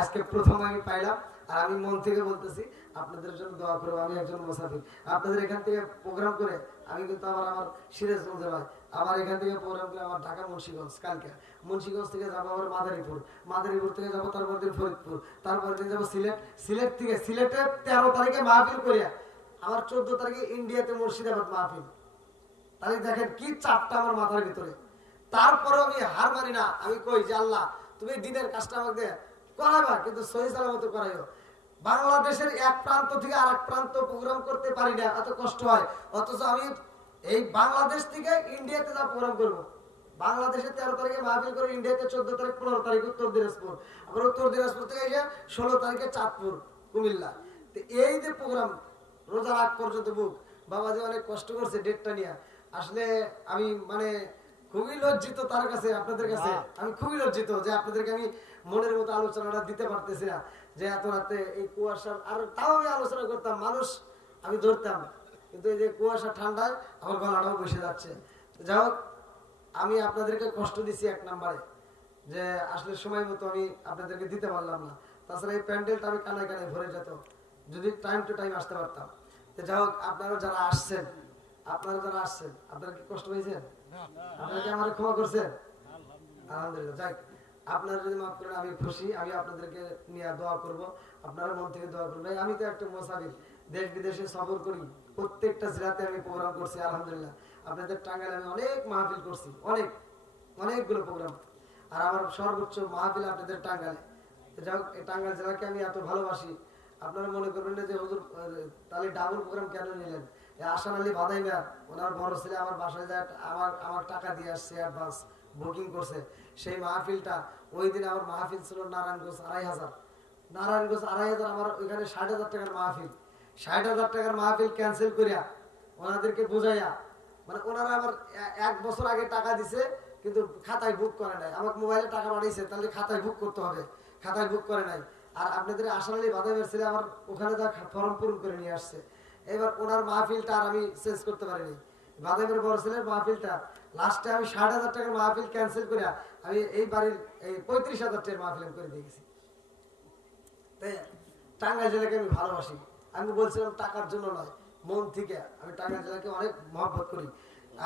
আজকে প্রথম আমি পাইলাম। আর আমি মন থেকে বলতেছি আপনাদের জন্য দোয়া করবো। আমি একজন মুসাফির, আপনাদের এখান থেকে প্রোগ্রাম করে আমি কিন্তু আবার আমার সিরাজগঞ্জে ভাই, আবার এখান থেকে প্রোগ্রাম করে আমার ঢাকা মুন্সিগঞ্জ, কালকে মুন্সিগঞ্জ থেকে যাবো আবার মাদারীপুর, মাদারীপুর থেকে যাবো তারপর দিন ফরিদপুর, তারপর দিন যাবো সিলেট, সিলেট থেকে সিলেটে 13 তারিখে মাহফিল করিয়া আমার 14 তারিখে ইন্ডিয়াতে মুর্শিদাবাদ মাহফিল। তাহলে দেখেন কি চাপটা আমার মাথার ভিতরে। তারপরেও আমি হার মানি না। আমি কই যে আল্লাহ তুমি দিনের কাজটা আমাকে করাবা, কিন্তু সহি সালামত করাইও। বাংলাদেশের এক প্রান্ত থেকে আর এক প্রান্ত প্রোগ্রাম করতে পারি না, এত কষ্ট হয়। অথচ আমি এই বাংলাদেশ থেকে ইন্ডিয়াতে যা প্রোগ্রাম করবো, বাংলাদেশে 13 তারিখে মাহফিল করে, ইন্ডিয়াতে 14 তারিখ 15 তারিখ উত্তর দিনাজপুর, আবার উত্তর দিনাজপুর থেকে এসে 16 তারিখে চাঁদপুর, কুমিল্লা। তো এই যে প্রোগ্রাম রোজার আগ পর্যন্ত বুক বাবাজি অনেক কষ্ট করছে ডেটটা নিয়ে। আসলে আমি মানে খুবই লজ্জিত তার কাছে, আপনাদের কাছে আমি খুবই লজ্জিত যে আপনাদেরকে আমি মনের মতো আলোচনাটা দিতে পারতেছি না। যে এত রাতে এই কুয়াশা, আর তাও আমি আলোচনা করতাম, মানুষ আমি ধরতাম, কিন্তু এই যে কুয়াশা ঠান্ডায় আমার গলাটাও বসে যাচ্ছে। যাই হোক, আমি আপনাদেরকে কষ্ট দিছি 1 নম্বরে, যে আসলে সময় মতো আমি আপনাদেরকে দিতে পারলাম না। তাছাড়া এই প্যান্ডেলটা আমি কানায় কানায় ভরে যেত যদি টাইম টু টাইম আসতে পারতাম। তো যাই হোক, আপনারা যারা আসছেন, আপনারা কি কষ্ট পেয়েছেন? আপনারা কি আমার ক্ষমা করছেন? আলহামদুলিল্লাহ। যাই, আপনারা যদি মাফ করেন আমি খুশি। আমি আপনাদেরকে নিয়ে দোয়া করব, আপনারা মন থেকে দোয়া করবেন। আমি তো একটা মুসাফির, দেশ বিদেশে সফর করি, প্রত্যেকটা জেলাতে আমি প্রোগ্রাম করছি আলহামদুলিল্লাহ। আপনাদের টাঙ্গাইলে আমি অনেক মাহফিল করছি, অনেকগুলো প্রোগ্রাম। আর আমার সর্বোচ্চ মাহফিল আপনাদের টাঙ্গাইলে। যাই হোক, এই টাঙ্গাইল জেলাকে আমি এত ভালোবাসি। আপনারা মনে করবেন না যে হুজুর তাহলে ডাবল প্রোগ্রাম কেন নিলেন। আসান আলী বাদাই মিয়া, ওনার বড় ছেলে আমার বাসায় যায়, আমার টাকা দিয়ে আসছে, অ্যাডভান্স বুকিং করছে। সেই মাহফিলটা ওই দিন আমার মাহফিল ছিল নারায়ণগঞ্জ 2500, নারায়ণগঞ্জ 2500, আমার ওইখানে 60,000 টাকার মাহফিল। 60,000 টাকার মাহফিল ক্যান্সেল করিয়া ওনাদেরকে বোঝাইয়া, মানে ওনারা আমার 1 বছর আগে টাকা দিছে কিন্তু খাতায় বুক করে নাই। আমাকে মোবাইলে টাকা পাঠিয়েছে, তাহলে খাতায় বুক করতে হবে, খাতায় বুক করে নাই। আর আপনাদের আসান আলী বাদাইমের ছেলে আমার ওখানে যা ফর্ম পূরণ করে নিয়ে আসছে। এবার ওনার মাহফিলটা আর আমি চেঞ্জ করতে পারিনি। বাদামের বড় ছেলের মাহফিলটা লাস্টে আমি 60,000 টাকার মাহফিল ক্যান্সেল করে আমি এই বাড়ির এই 35,000 টাকার মাহফিল করে দিয়েছি। টাঙ্গাইল জেলাকে আমি ভালোবাসি। আমি বলছিলাম টাকার জন্য নয়, মন থেকে আমি টাঙ্গাইল জেলাকে অনেক মহব্বত করি।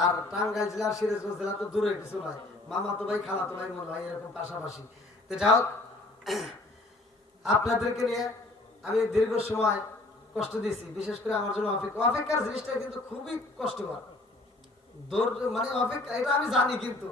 আর টাঙ্গাইল জেলার সিরাজগঞ্জ জেলা তো দূরে কিছু নয়, মামা তো ভাই, খালা তো ভাই, মনে হয় এরকম পাশাপাশি। তো যাই হোক, আপনাদেরকে নিয়ে আমি দীর্ঘ সময় কষ্ট দিয়েছি। বিশেষ করে আমার জন্য অপেক্ষার জিনিসটা কিন্তু খুবই কষ্টকর, মানে অপেক্ষা, এটা আমি জানি। কিন্তু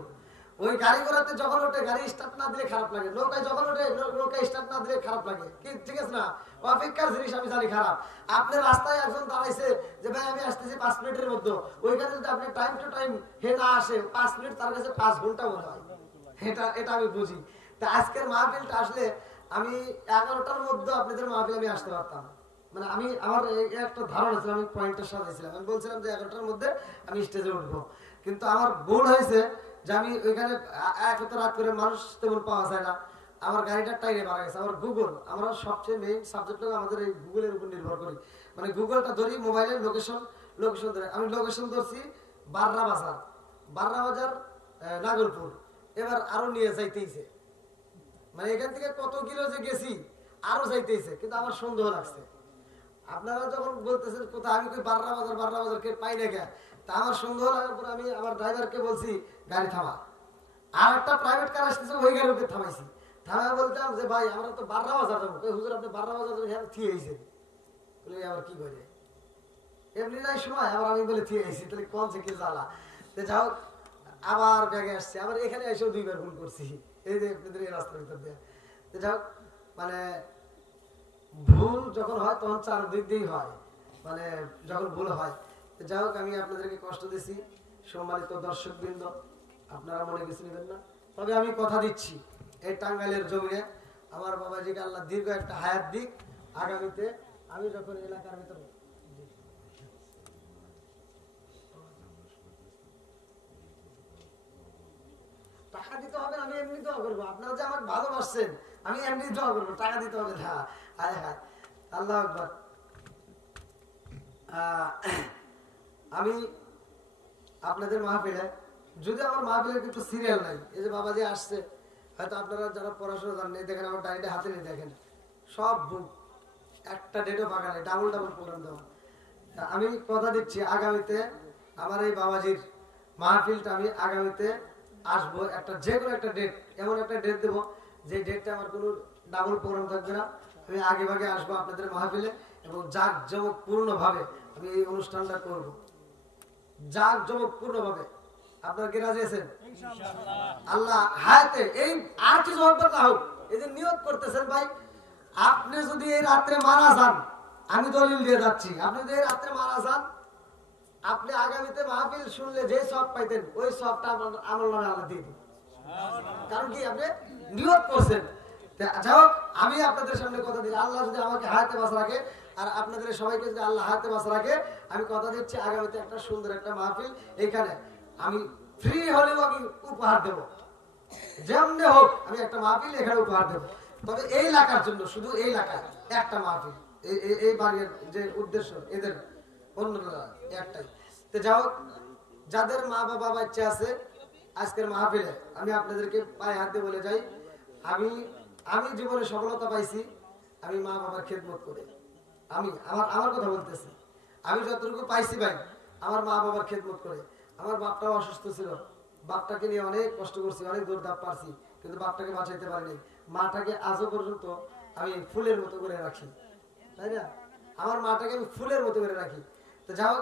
ওই গাড়ি ঘোড়াতে যখন ওঠে গাড়ি স্টার্ট না দিলে খারাপ লাগে, নৌকায় যখন ওঠে নৌকায় স্টার্ট না দিলে খারাপ লাগে, ঠিক আছে না? অপেক্ষার জিনিস আমি জানি খারাপ। আপনি রাস্তায় একজন দাঁড়াইছে যে ভাই আমি আসতেছি 5 মিনিটের মধ্যে, ওইখানে যদি আপনি টাইম টু টাইম হে না আসে, 5 মিনিট তার কাছে 5 ঘন্টা মনে হয়। এটা আমি বুঝি। তা আজকের মাহফিলটা আসলে আমি 11টার মধ্যে আপনাদের মাহফিল আমি আসতে পারতাম। মানে আমি আমার একটা ধারণা ছিল, আমি পয়েন্টটা সাজাইছিলাম, আমি বলছিলাম যে 11টার মধ্যে আমি স্টেজে উঠবো। কিন্তু আমার ভুল হয়েছে যে আমি ওইখানে এত রাত করে মানুষ তেমন পাওয়া যায় না, আমার গাড়িটা টাইরে মারা গেছে। আমার গুগল, আমরা সবচেয়ে মেইন সাবজেক্ট হলো আমাদের এই গুগলের উপর নির্ভর করি। মানে গুগলটা ধরি, মোবাইলের লোকেশন ধরে আমি লোকেশন ধরছি বাররা বাজার নাগরপুর। এবার আরো নিয়ে যাইতেইছে, মানে এখান থেকে কত কিলো যে গেছি আরো যাইতেইছে, কিন্তু আমার সন্দেহ লাগছে। আপনারা যখন বলতেছেন কোথায়, আমি কই বাররা বাজার কে পাই না কে, তা আমার সন্দেহ লাগার পর আমি আমার ড্রাইভারকে বলছি গাড়ি থামা। আর একটা প্রাইভেট কার আসতেছে, ওই গাড়িকে থামাইছি। থামায় বলতাম যে ভাই আমরা তো বাররা বাজার যাবো। হুজুর আপনি বাররা বাজার যাবেন, হ্যাঁ থিয়ে আইছেন। বলে আবার কি করে এমনি নাই সময়, আবার আমি বলে থিয়ে আইছি, তাহলে কোন সে কি জ্বালা। তো যাও আবার ব্যাগে আসছে, আবার এখানে এসেও 2বার ভুল করছি, এই যে আপনাদের এই রাস্তার ভিতর দিয়ে। তো যাও মানে ভুল যখন হয় তখন 4 দিক দিয়েই হয়, মানে যখন ভুল হয়। তো যাই হোক, আমি আপনাদেরকে কষ্ট দিছি, সম্মানিত দর্শকবৃন্দ, আপনারা মনে কিছু নেবেন না। তবে আমি কথা দিচ্ছি, এই টাঙ্গাইলের জমিনে আমার বাবাজিকে আল্লাহ দীর্ঘ একটা হায়াত দিক। আগামীতে আমি যখন এলাকার ভিতরে টাকা দিতে হবে, আমি এমনি দোয়া করবো। আপনারা যে আমাকে ভালোবাসছেন, আমি এমনি দোয়া করবো, টাকা দিতে হবে না। হায় হায়, আল্লাহ আকবার। আমি আপনাদের মাহফিলে, যদি আমার মাহফিলের কিন্তু সিরিয়াল নাই, এই যে বাবাজি আসছে, হয়তো আপনারা যারা পড়াশোনা জানেন, এই দেখেন আমার ডায়েরিটা হাতে নিয়ে দেখেন, সব বুক, একটা ডেটও ফাঁকা নেই, ডাবল প্রোগ্রাম দেওয়া। আমি কথা দিচ্ছি আগামীতে আমার এই বাবাজির মাহফিলটা আমি আগামীতে আসবো, একটা যে কোনো একটা ডেট, এমন একটা ডেট দেবো যে ডেটটা আমার কোনো ডাবল প্রোগ্রাম থাকবে না। আমি আগে ভাগে আসবো আপনাদের মাহফিলে, এবং জাঁকজমকপূর্ণ ভাবে আমি এই অনুষ্ঠানটা করব, জাঁকজমকপূর্ণ ভাবে। আপনারা কি রাজি আছেন? আল্লাহ হায়াতে এই আর কিছু হবে না হোক, এই যে নিয়োগ করতেছেন ভাই, আপনি যদি এই রাত্রে মারা যান, আমি দলিল দিয়ে যাচ্ছি, আপনি যদি এই রাত্রে মারা যান, আপনি আগামীতে মাহফিল শুনলে যে সব পাইতেন, ওই সবটা আমার নামে আল্লাহ দিয়ে দিন। কারণ কি আপনি নিয়োগ করছেন। যাই হোক, আমি আপনাদের সামনে কথা দিই, আল্লাহ যদি আমাকে হায়াতে বাঁচা রাখে, আর আপনাদের সবাইকে যদি আল্লাহ হায়াতে বাঁচা রাখে, আমি কথা দিচ্ছি আগামীতে একটা সুন্দর একটা মাহফিল এইখানে আমি ফ্রি হলেও আমি উপহার দেব, যেমনি হোক আমি একটা মাহফিল এখানে উপহার দেব। তবে এই এলাকার জন্য, শুধু এই এলাকায় একটা মাহফিল, এই বাড়ির যে উদ্দেশ্য এদের অন্য একটাই। তো যাও, যাদের মা বাবা বাচ্চা আছে, আজকের মাহফিলে আমি আপনাদেরকে পায়ে হাত দিয়ে বলে যাই, আমি জীবনে সফলতা পাইছি আমি মা বাবার খেদমত করে। আমি আমার কথা বলতেছি, আমি যতটুকু পাইছি ভাই আমার মা বাবার খেদমত করে। আমার বাপটাও অসুস্থ ছিল, বাপটাকে নিয়ে অনেক কষ্ট করছি, অনেক দৌড় পারছি, কিন্তু বাপটাকে বাঁচাইতে পারিনি। মাটাকে আজও পর্যন্ত আমি ফুলের মতো করে রাখি, তাই না? আমার মাটাকে আমি ফুলের মতো করে রাখি। তো যাও,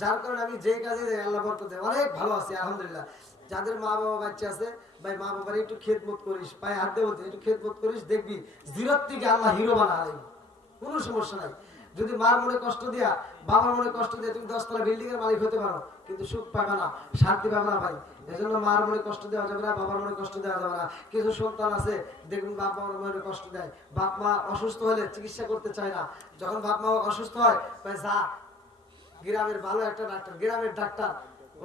যার কারণে আমি যে কাজে যাই আল্লাহ বরকত দেয়, অনেক ভালো আছি আলহামদুলিল্লাহ। যাদের মা বাবা বাচ্চা আছে ভাই, মা বাবার একটু খেদমত করিস, পায়ে হাত দিয়ে বলতে একটু খেদমত করিস, দেখবি জিরোর থেকে আল্লাহ হিরো বানায়, কোনো সমস্যা নাই। যদি মার মনে কষ্ট দিয়া, বাবার মনে কষ্ট দিয়ে তুমি 10 তলা বিল্ডিং এর মালিক হতে পারো, কিন্তু সুখ পাবে না, শান্তি পাবে না ভাই। এজন্য মার মনে কষ্ট দেওয়া যাবে না, বাবার মনে কষ্ট দেওয়া যাবে না। কিছু সন্তান আছে দেখুন বাপ মার মনে কষ্ট দেয়, বাপ মা অসুস্থ হলে চিকিৎসা করতে চায় না। যখন বাপ মা অসুস্থ হয়, যা গ্রামের ভালো একটা ডাক্তার, গ্রামের ডাক্তার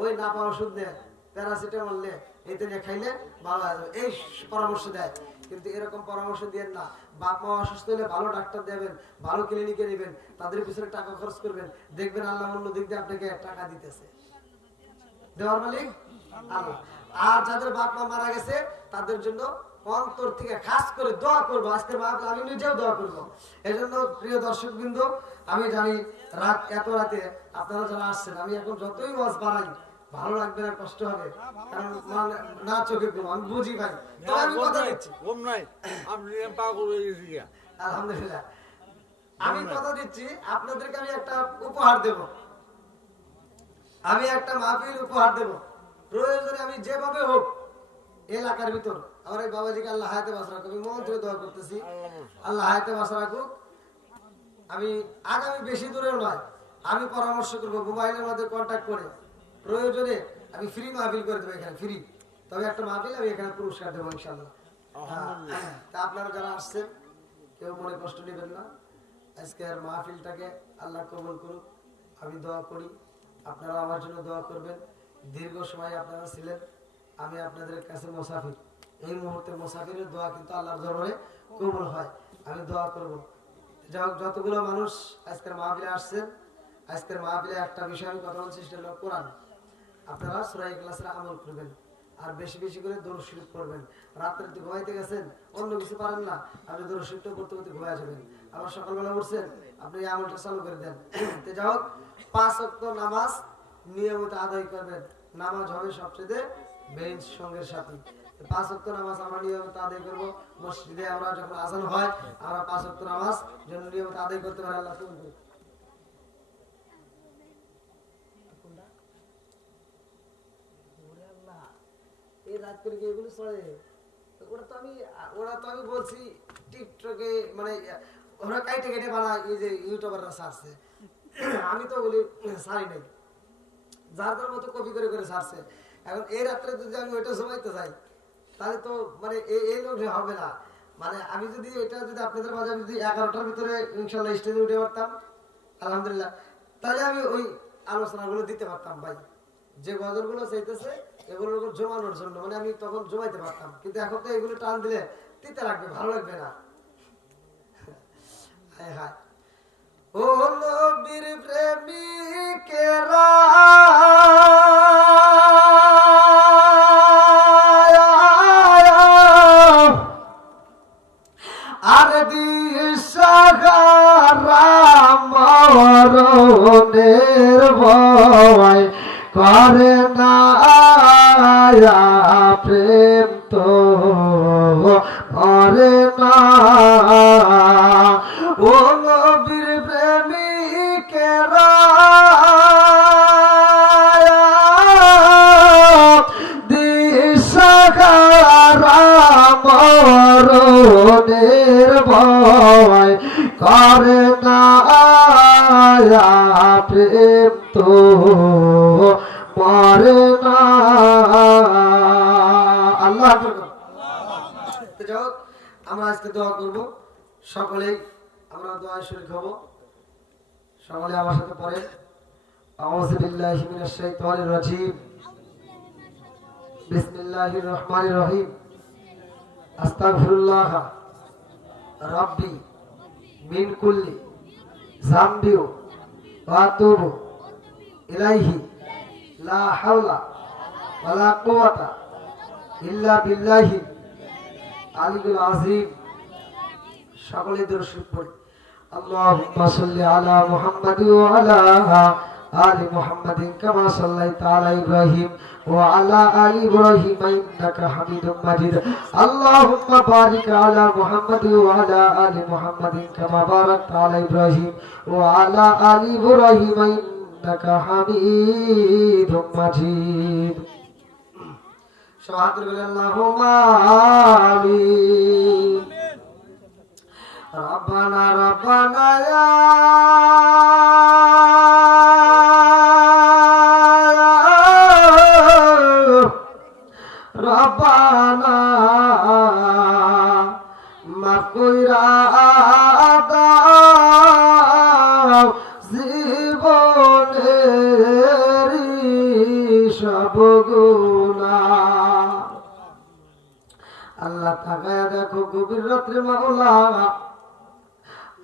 ওই না পাওয়া ওষুধ নেয়, প্যারাসিটামল নে, এতে নিয়ে খাইলে ভালো হয়ে যাবে, এই পরামর্শ দেয়। কিন্তু এরকম পরামর্শ দিয়ে না, বাপ মা অসুস্থ হলে ভালো ডাক্তার দেবেন, ভালো ক্লিনিকে নেবেন, তাদের পিছনে টাকা খরচ করবেন, দেখবেন আল্লাহ অন্য দিক দিয়ে আপনাকে টাকা দিতেছে, দেওয়ার মালিক আল্লাহ। আর যাদের বাপ মা মারা গেছে তাদের জন্য অন্তর থেকে খাস করে দোয়া করবো, আজকের মাহফিল আমি নিজেও দোয়া করবো। এই জন্য প্রিয় দর্শক বৃন্দ, আমি জানি এত রাতে আপনারা যারা আসছেন, আমি এখন যতই ওয়াজ বাড়াই ভালো লাগবে না, কষ্ট হবে, কারণ না চোখে ঘুম, আমি বুঝি ভাই। আমি কথা দিচ্ছি, আলহামদুলিল্লাহ আমি কথা দিচ্ছি আপনাদেরকে, আমি একটা উপহার দেব, আমি একটা মাহফিল উপহার দেব। প্রয়োজনে আমি যেভাবে হোক এলাকার ভিতর আমার এই বাবাজিকে আল্লাহ হায়াতে বাঁচা রাখুক, আমি মন থেকে দোয়া করতেছি আল্লাহ হায়াতে বাঁচা রাখুক। আমি আগামী বেশি দূরেও নয়, আমি পরামর্শ করবো মোবাইলের মধ্যে কন্ট্যাক্ট করে, প্রয়োজনে আমি ফ্রি মাহফিল করে দেবো এখানে, ফ্রি। তবে একটা মাহফিল আমি এখানে পুরস্কার দেবো ইনশাল্লাহ। তা আপনারা যারা আসছেন কেউ মনে কষ্ট নেবেন না, আজকের মাহফিলটাকে আল্লাহ কবুল করুক, আমি দোয়া করি, আপনারা আমার জন্য দোয়া করবেন। দীর্ঘ সময় আপনারা ছিলেন, আমি আপনাদের কাছে মুসাফির, এই মুহূর্তে মুসাফিরের দোয়া কিন্তু আল্লাহর দরবারে কবুল হয়, আমি দোয়া করব। যতগুলো মানুষ আজকের মাহফিলে আসছেন, আজকের মাহফিলে একটা বিষয় আমি কথা বলছি, সেটা হলো কোরআন। আপনারা সূরা ইখলাসের আমল করবেন, আর বেশি বেশি করে দরুদ শরীফ পড়বেন। রাত্রে তো ঘুমাইতে গেছেন, অন্য কিছু পারেন না, আপনি দরুদ শরীফটা পড়তে পড়তে ঘুমায় যাবেন। আবার সকালবেলা উঠছেন, আপনি এই আমলটা চালু করে দেন। তো যাই হোক, 5 ওয়াক্ত নামাজ নিয়মিত আদায় করবেন। নামাজ হবে সবচেয়ে মেইন সঙ্গের সাথে। 5 ওয়াক্ত নামাজ আমরা নিয়মিত আদায় করবো। মসজিদে আমরা যখন আজান হয়, আমরা 5 ওয়াক্ত নামাজ যেন নিয়মিত আদায় করতে পারি। আল্লাহ কবুল করুন। এই রাত করে কি এগুলো চলে? ওরা তো আমি বলছি টিকটকে, মানে ওরা কাইটে কেটে বানায়, এই যে ইউটিউবাররা ছাড়ছে, আমি তো ওগুলি ছাড়ি নাই, যার যার মতো কপি করে করে ছাড়ছে। এখন এই রাত্রে যদি আমি ওইটা জমাইতে যাই, তাহলে তো মানে এই লোক হবে না। মানে আমি যদি এটা যদি আপনাদের মাঝে যদি 11টার ভিতরে ইনশাল্লাহ স্টেজে উঠে পারতাম, আলহামদুলিল্লাহ, তাহলে আমি ওই আলোচনাগুলো দিতে পারতাম ভাই। যে গজলগুলো চাইতেছে এগুলোর উপর জমানোর জন্য, মানে আমি তখন জমাইতে পারতাম। কিন্তু এখন তো এগুলো টান দিলে তিতে লাগবে, ভালো লাগবে না। হায় হায়, ও নবীর প্রেমিকেরা আর দিশাহারা মরণের ভয় করে না প্রেম তো করে না। ও নবীর প্রেমিকেরা দিশাহারা মরণের ভয় করে না প্রেম তো মরে না। আল্লাহ যাই হোক, আমরা আজকে দোয়া করব। সকলেই আমরা দোয়ায় শরীক হব। সকলে আমার সাথে পড়ে, আউযু বিল্লাহি মিনাশ শাইতানির রাজিম, বিসমিল্লাহির রহমানির রহিম, আস্তাগফিরুল্লাহ রাব্বি মিন কুল্লি যামবি ওয়া আতুবু ইলাইহি লা হাওলা ওয়ালা কুওয়াতা ইল্লা বিল্লাহি আলিয়্যিল আযীম। সকলে দরুদ শরীফ পড়ি। আল্লাহুম্মা সাল্লি আলা মুহাম্মাদ ওয়া আলা আলি মুহাম্মাদিন কামা সাল্লাইতা আলা ইব্রাহিম ওয়া আলা আলি ইব্রাহিম ইন্নাকা হামিদুম মাজিদ। আল্লাহুম্মা বারিক আলা মুহাম্মাদ ওয়া আলা আলি মুহাম্মাদিন কামা বারাকতা আলা ইব্রাহিম ওয়া আলা আলি ইব্রাহিম ইন্নাকা হামিদুম মাজিদ। শাহাদাত আল্লাহুম্মা আমিন। রব্বানা রব্বানা ইয়া রব্বানা মাফ কইরা দাও জীবনের সব গুনাহ। আল্লাহ তাকায়া দেখো গভীর রাত্রে মাওলা,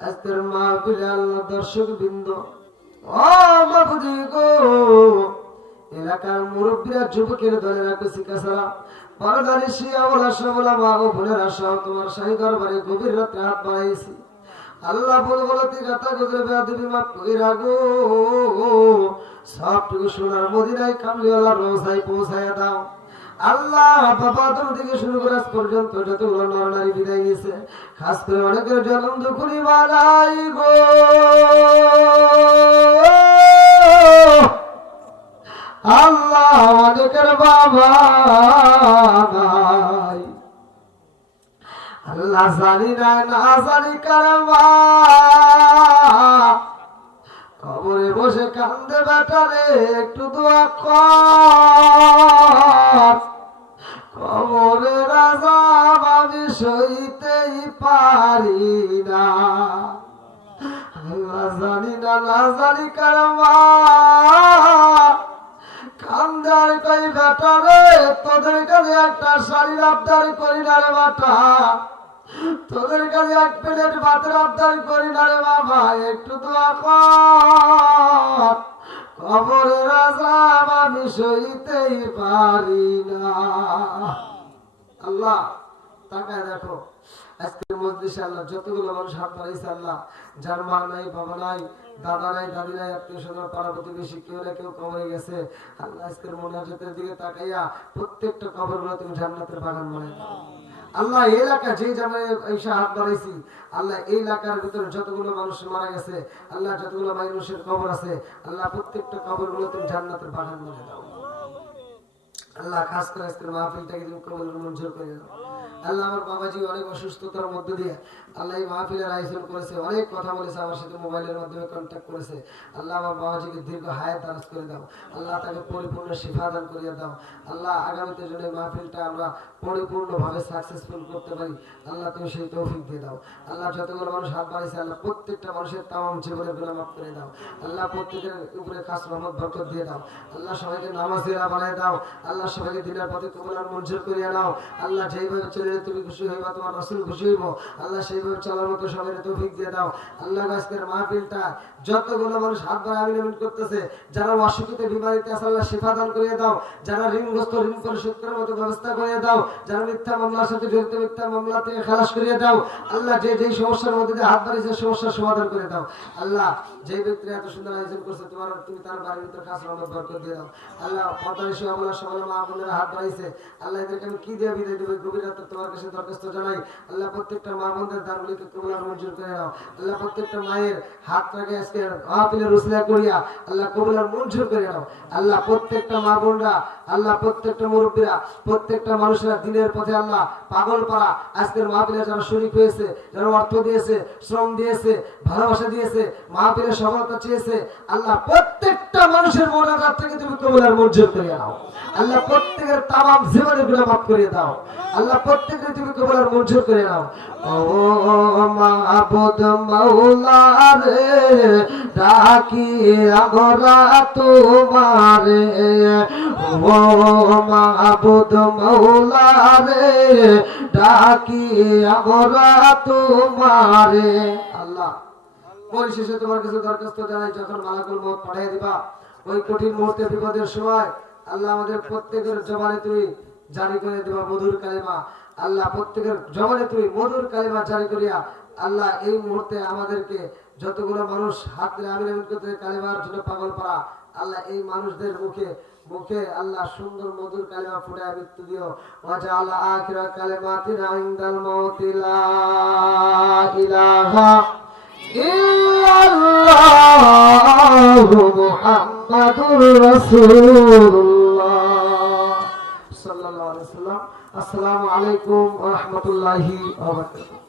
আজকের মাহফিলে আল্লাহ দর্শক বৃন্দ, ও মাহফুজি গো, এলাকার মুরব্বীরা, যুবকের দলেরা, কচিকাচারা, পরদারি শিয়া ওলা সবলা মা ও বোনেরা সহ তোমার শাহী দরবারে গভীর রাত্রে হাত বাড়াইছি। আল্লাহ ভুল গলতি গাতা গুজরে বেয়াদবি মাফ কইরা গো, সবটুকু সোনার মদিনায় কামলিওয়ালা রোজায় পৌঁছায়া দাও। আল্লাহ বাবা তুমি থেকে শুরু করে আজ পর্যন্ত যতগুলো নরনারী বিদায় নিয়েছে, খাস করে অনেকের জন্ম দুঃখী বানাই গো, আল্লাহ অনেকের বাবা নাই, আল্লাহ জানি না না জানি কারমা কবরে বসে কান্দে বেটারে একটু দোয়া কর। কবরে রাজা আমি সইতেই পারি না, আল্লাহ জানি না না জানি কারমা কান্দার কই বেটারে তোদের কাছে একটা শাড়ির আবদার করি না রে বাটা, তোদের কাছে এক প্লেট ভাতের আবদার করি না রে বাবা, একটু দোয়া কর। কবরের আযাব আমি সইতেই পারি না। আল্লাহ তাকায় দেখো আজকের মজলিসে আল্লাহ যতগুলো মানুষ হাত বাড়িয়েছে আল্লাহ, যার মা নাই, বাবা নাই, দাদা নাই, দাদি নাই, আত্মীয় স্বজন, পাড়া প্রতিবেশী কেউ না কেউ কবরে গেছে। আল্লাহ আজকের মোনাজাতের দিকে তাকাইয়া প্রত্যেকটা কবরগুলো তুমি জান্নাতের বাগান বানাই দাও। আল্লাহ এই এলাকা যে জায়গায় এসে হাত বাড়াইছি আল্লাহ এই এলাকার ভিতরে যতগুলো মানুষ মারা গেছে আল্লাহ, যতগুলো মানুষের কবর আছে আল্লাহ প্রত্যেকটা কবরগুলো তুমি জান্নাতের বাগান বানাই দাও। আল্লাহ খাস করে আজকের মাহফিলটাকে তুমি কবুল মঞ্জুর করে দাও। আল্লাহ আমার বাবাজি অনেক অসুস্থতার মধ্যে দিয়ে আল্লাহ এই মাহফিলের আয়োজন করেছে, অনেক কথা বলেছে, আমার সাথে মোবাইলের মাধ্যমে কন্ট্যাক্ট করেছে। আল্লাহ আমার বাবাজিকে দীর্ঘ হায়াত দারাজ করে দাও। আল্লাহ তাকে পরিপূর্ণ শিফা দান করিয়ে দাও। আল্লাহ আগামীতে জন্য মাহফিলটা আমরা পরিপূর্ণভাবে সাকসেসফুল করতে পারি আল্লাহ তুমি সেই তৌফিক দিয়ে দাও। আল্লাহ যতগুলো মানুষ হাত বাড়িয়েছে আল্লাহ প্রত্যেকটা মানুষের তামাম জীবনের গুনাহ মাফ করে দাও। আল্লাহ প্রত্যেকের উপরে খাস রহমত বরকত দিয়ে দাও। আল্লাহ সবাইকে নামাজিরা বানায় দাও। আল্লাহ সবাইকে দিনের পথে কবুল আর মঞ্জুর করিয়া নাও। আল্লাহ যেইভাবে চলে তুমি খুশি হইবা, তোমার রাসূল খুশি হইব, আল্লাহ সেইভাবে চলার মতো সবাই তৌফিক দিয়ে দাও। আল্লাহ আজকের মাহফিলটা যতগুলো মানুষ হাত বাড়ায় আমিন আমিন করতেছে, যারা অসুখীতে বিমারিতে আছে আল্লাহ শিফা দান করিয়ে দাও, যারা ঋণগ্রস্ত ঋণ পরিশোধ করার মতো ব্যবস্থা করিয়ে দাও, যারা মিথ্যা মামলার সাথে জড়িত মিথ্যা মামলা থেকে খালাস করিয়ে দাও। আল্লাহ যে যেই সমস্যার মধ্যে দিয়ে হাত বাড়িয়েছে সমস্যার সমাধান করে দাও। আল্লাহ যে ব্যক্তি এত সুন্দর আয়োজন করছে তুমি তার বাড়ির ভিতরে খাস রহমত বরকত দিয়ে দাও। আল্লাহ পর্দার এসে আমরা সবাই মা বোনেরা হাত বাড়িয়েছে আল্লাহ এদেরকে আমি কি দিয়ে বিদায় দেবো গভীর রাতে তোমার কাছে দরখাস্ত জানাই। আল্লাহ প্রত্যেকটা মা বোনদের দ্বারগুলিকে কবুল আর মঞ্জুর করে নাও। আল্লাহ প্রত্যেকটা মায়ের হাতটাকে আজকে মাহফিলের উসিলা করিয়া আল্লাহ কবুল আর মঞ্জুর করে নাও। আল্লাহ প্রত্যেকটা মা বোনরা, আল্লাহ প্রত্যেকটা মুরব্বীরা, প্রত্যেকটা মানুষেরা দিনের পথে আল্লাহ পাগল পাড়া আজকের মাহফিলে যারা শরীক হয়েছে, যারা অর্থ দিয়েছে, শ্রম দিয়েছে, ভালোবাসা দিয়েছে, মাহফিলের সফলতা চেয়েছে, আল্লাহ প্রত্যেকটা মানুষের মোনাজাত থেকে তুমি কবুল আর মঞ্জুর করে নাও। আল্লাহ প্রত্যেকের তামাম জীবনের গুনাহ মাফ করে দাও। আল্লাহ প্রত্যেকের তুমি কবুল আর মঞ্জুর করে নাও। ও মাবুদ মাওলা রে ডাকি আমরা তোমারে, ও মাবুদ মাওলা রে ডাকি আমরা তোমারে। আল্লাহ পরিশেষে তোমার কাছে দরখাস্ত জানাই, যখন মালাকুল মউত পাঠিয়ে দিবা ওই কঠিন মুহূর্তে বিপদের সময় আল্লাহ আমাদের প্রত্যেকের জবানে তুমি জারি করে দিবা মধুর কালিমা। আল্লাহ প্রত্যেকের জবানে তুমি মধুর কালিমা জারি করিয়া আল্লাহ এই মুহূর্তে আমাদেরকে যতগুলো মানুষ হাত ধরে আমিন আমিন করতে কালিমার জন্য পাগল পাড়া আল্লাহ এই মানুষদের মুখে মুখে আল্লাহ সুন্দর মধুর কালিমা ফুটায় মৃত্যু দিও। ওয়াজআল আখিরা কালিমাতিনা ইনদাল মাউতি লা ইলাহা ইল্লাল্লাহু মুহাম্মাদুর রাসূলুল্লাহ সাল্লাল্লাহু আলাইহি ওয়াসাল্লাম। আসসালামু আলাইকুম ওয়া রাহমাতুল্লাহি ওয়া বারাকাতুহু।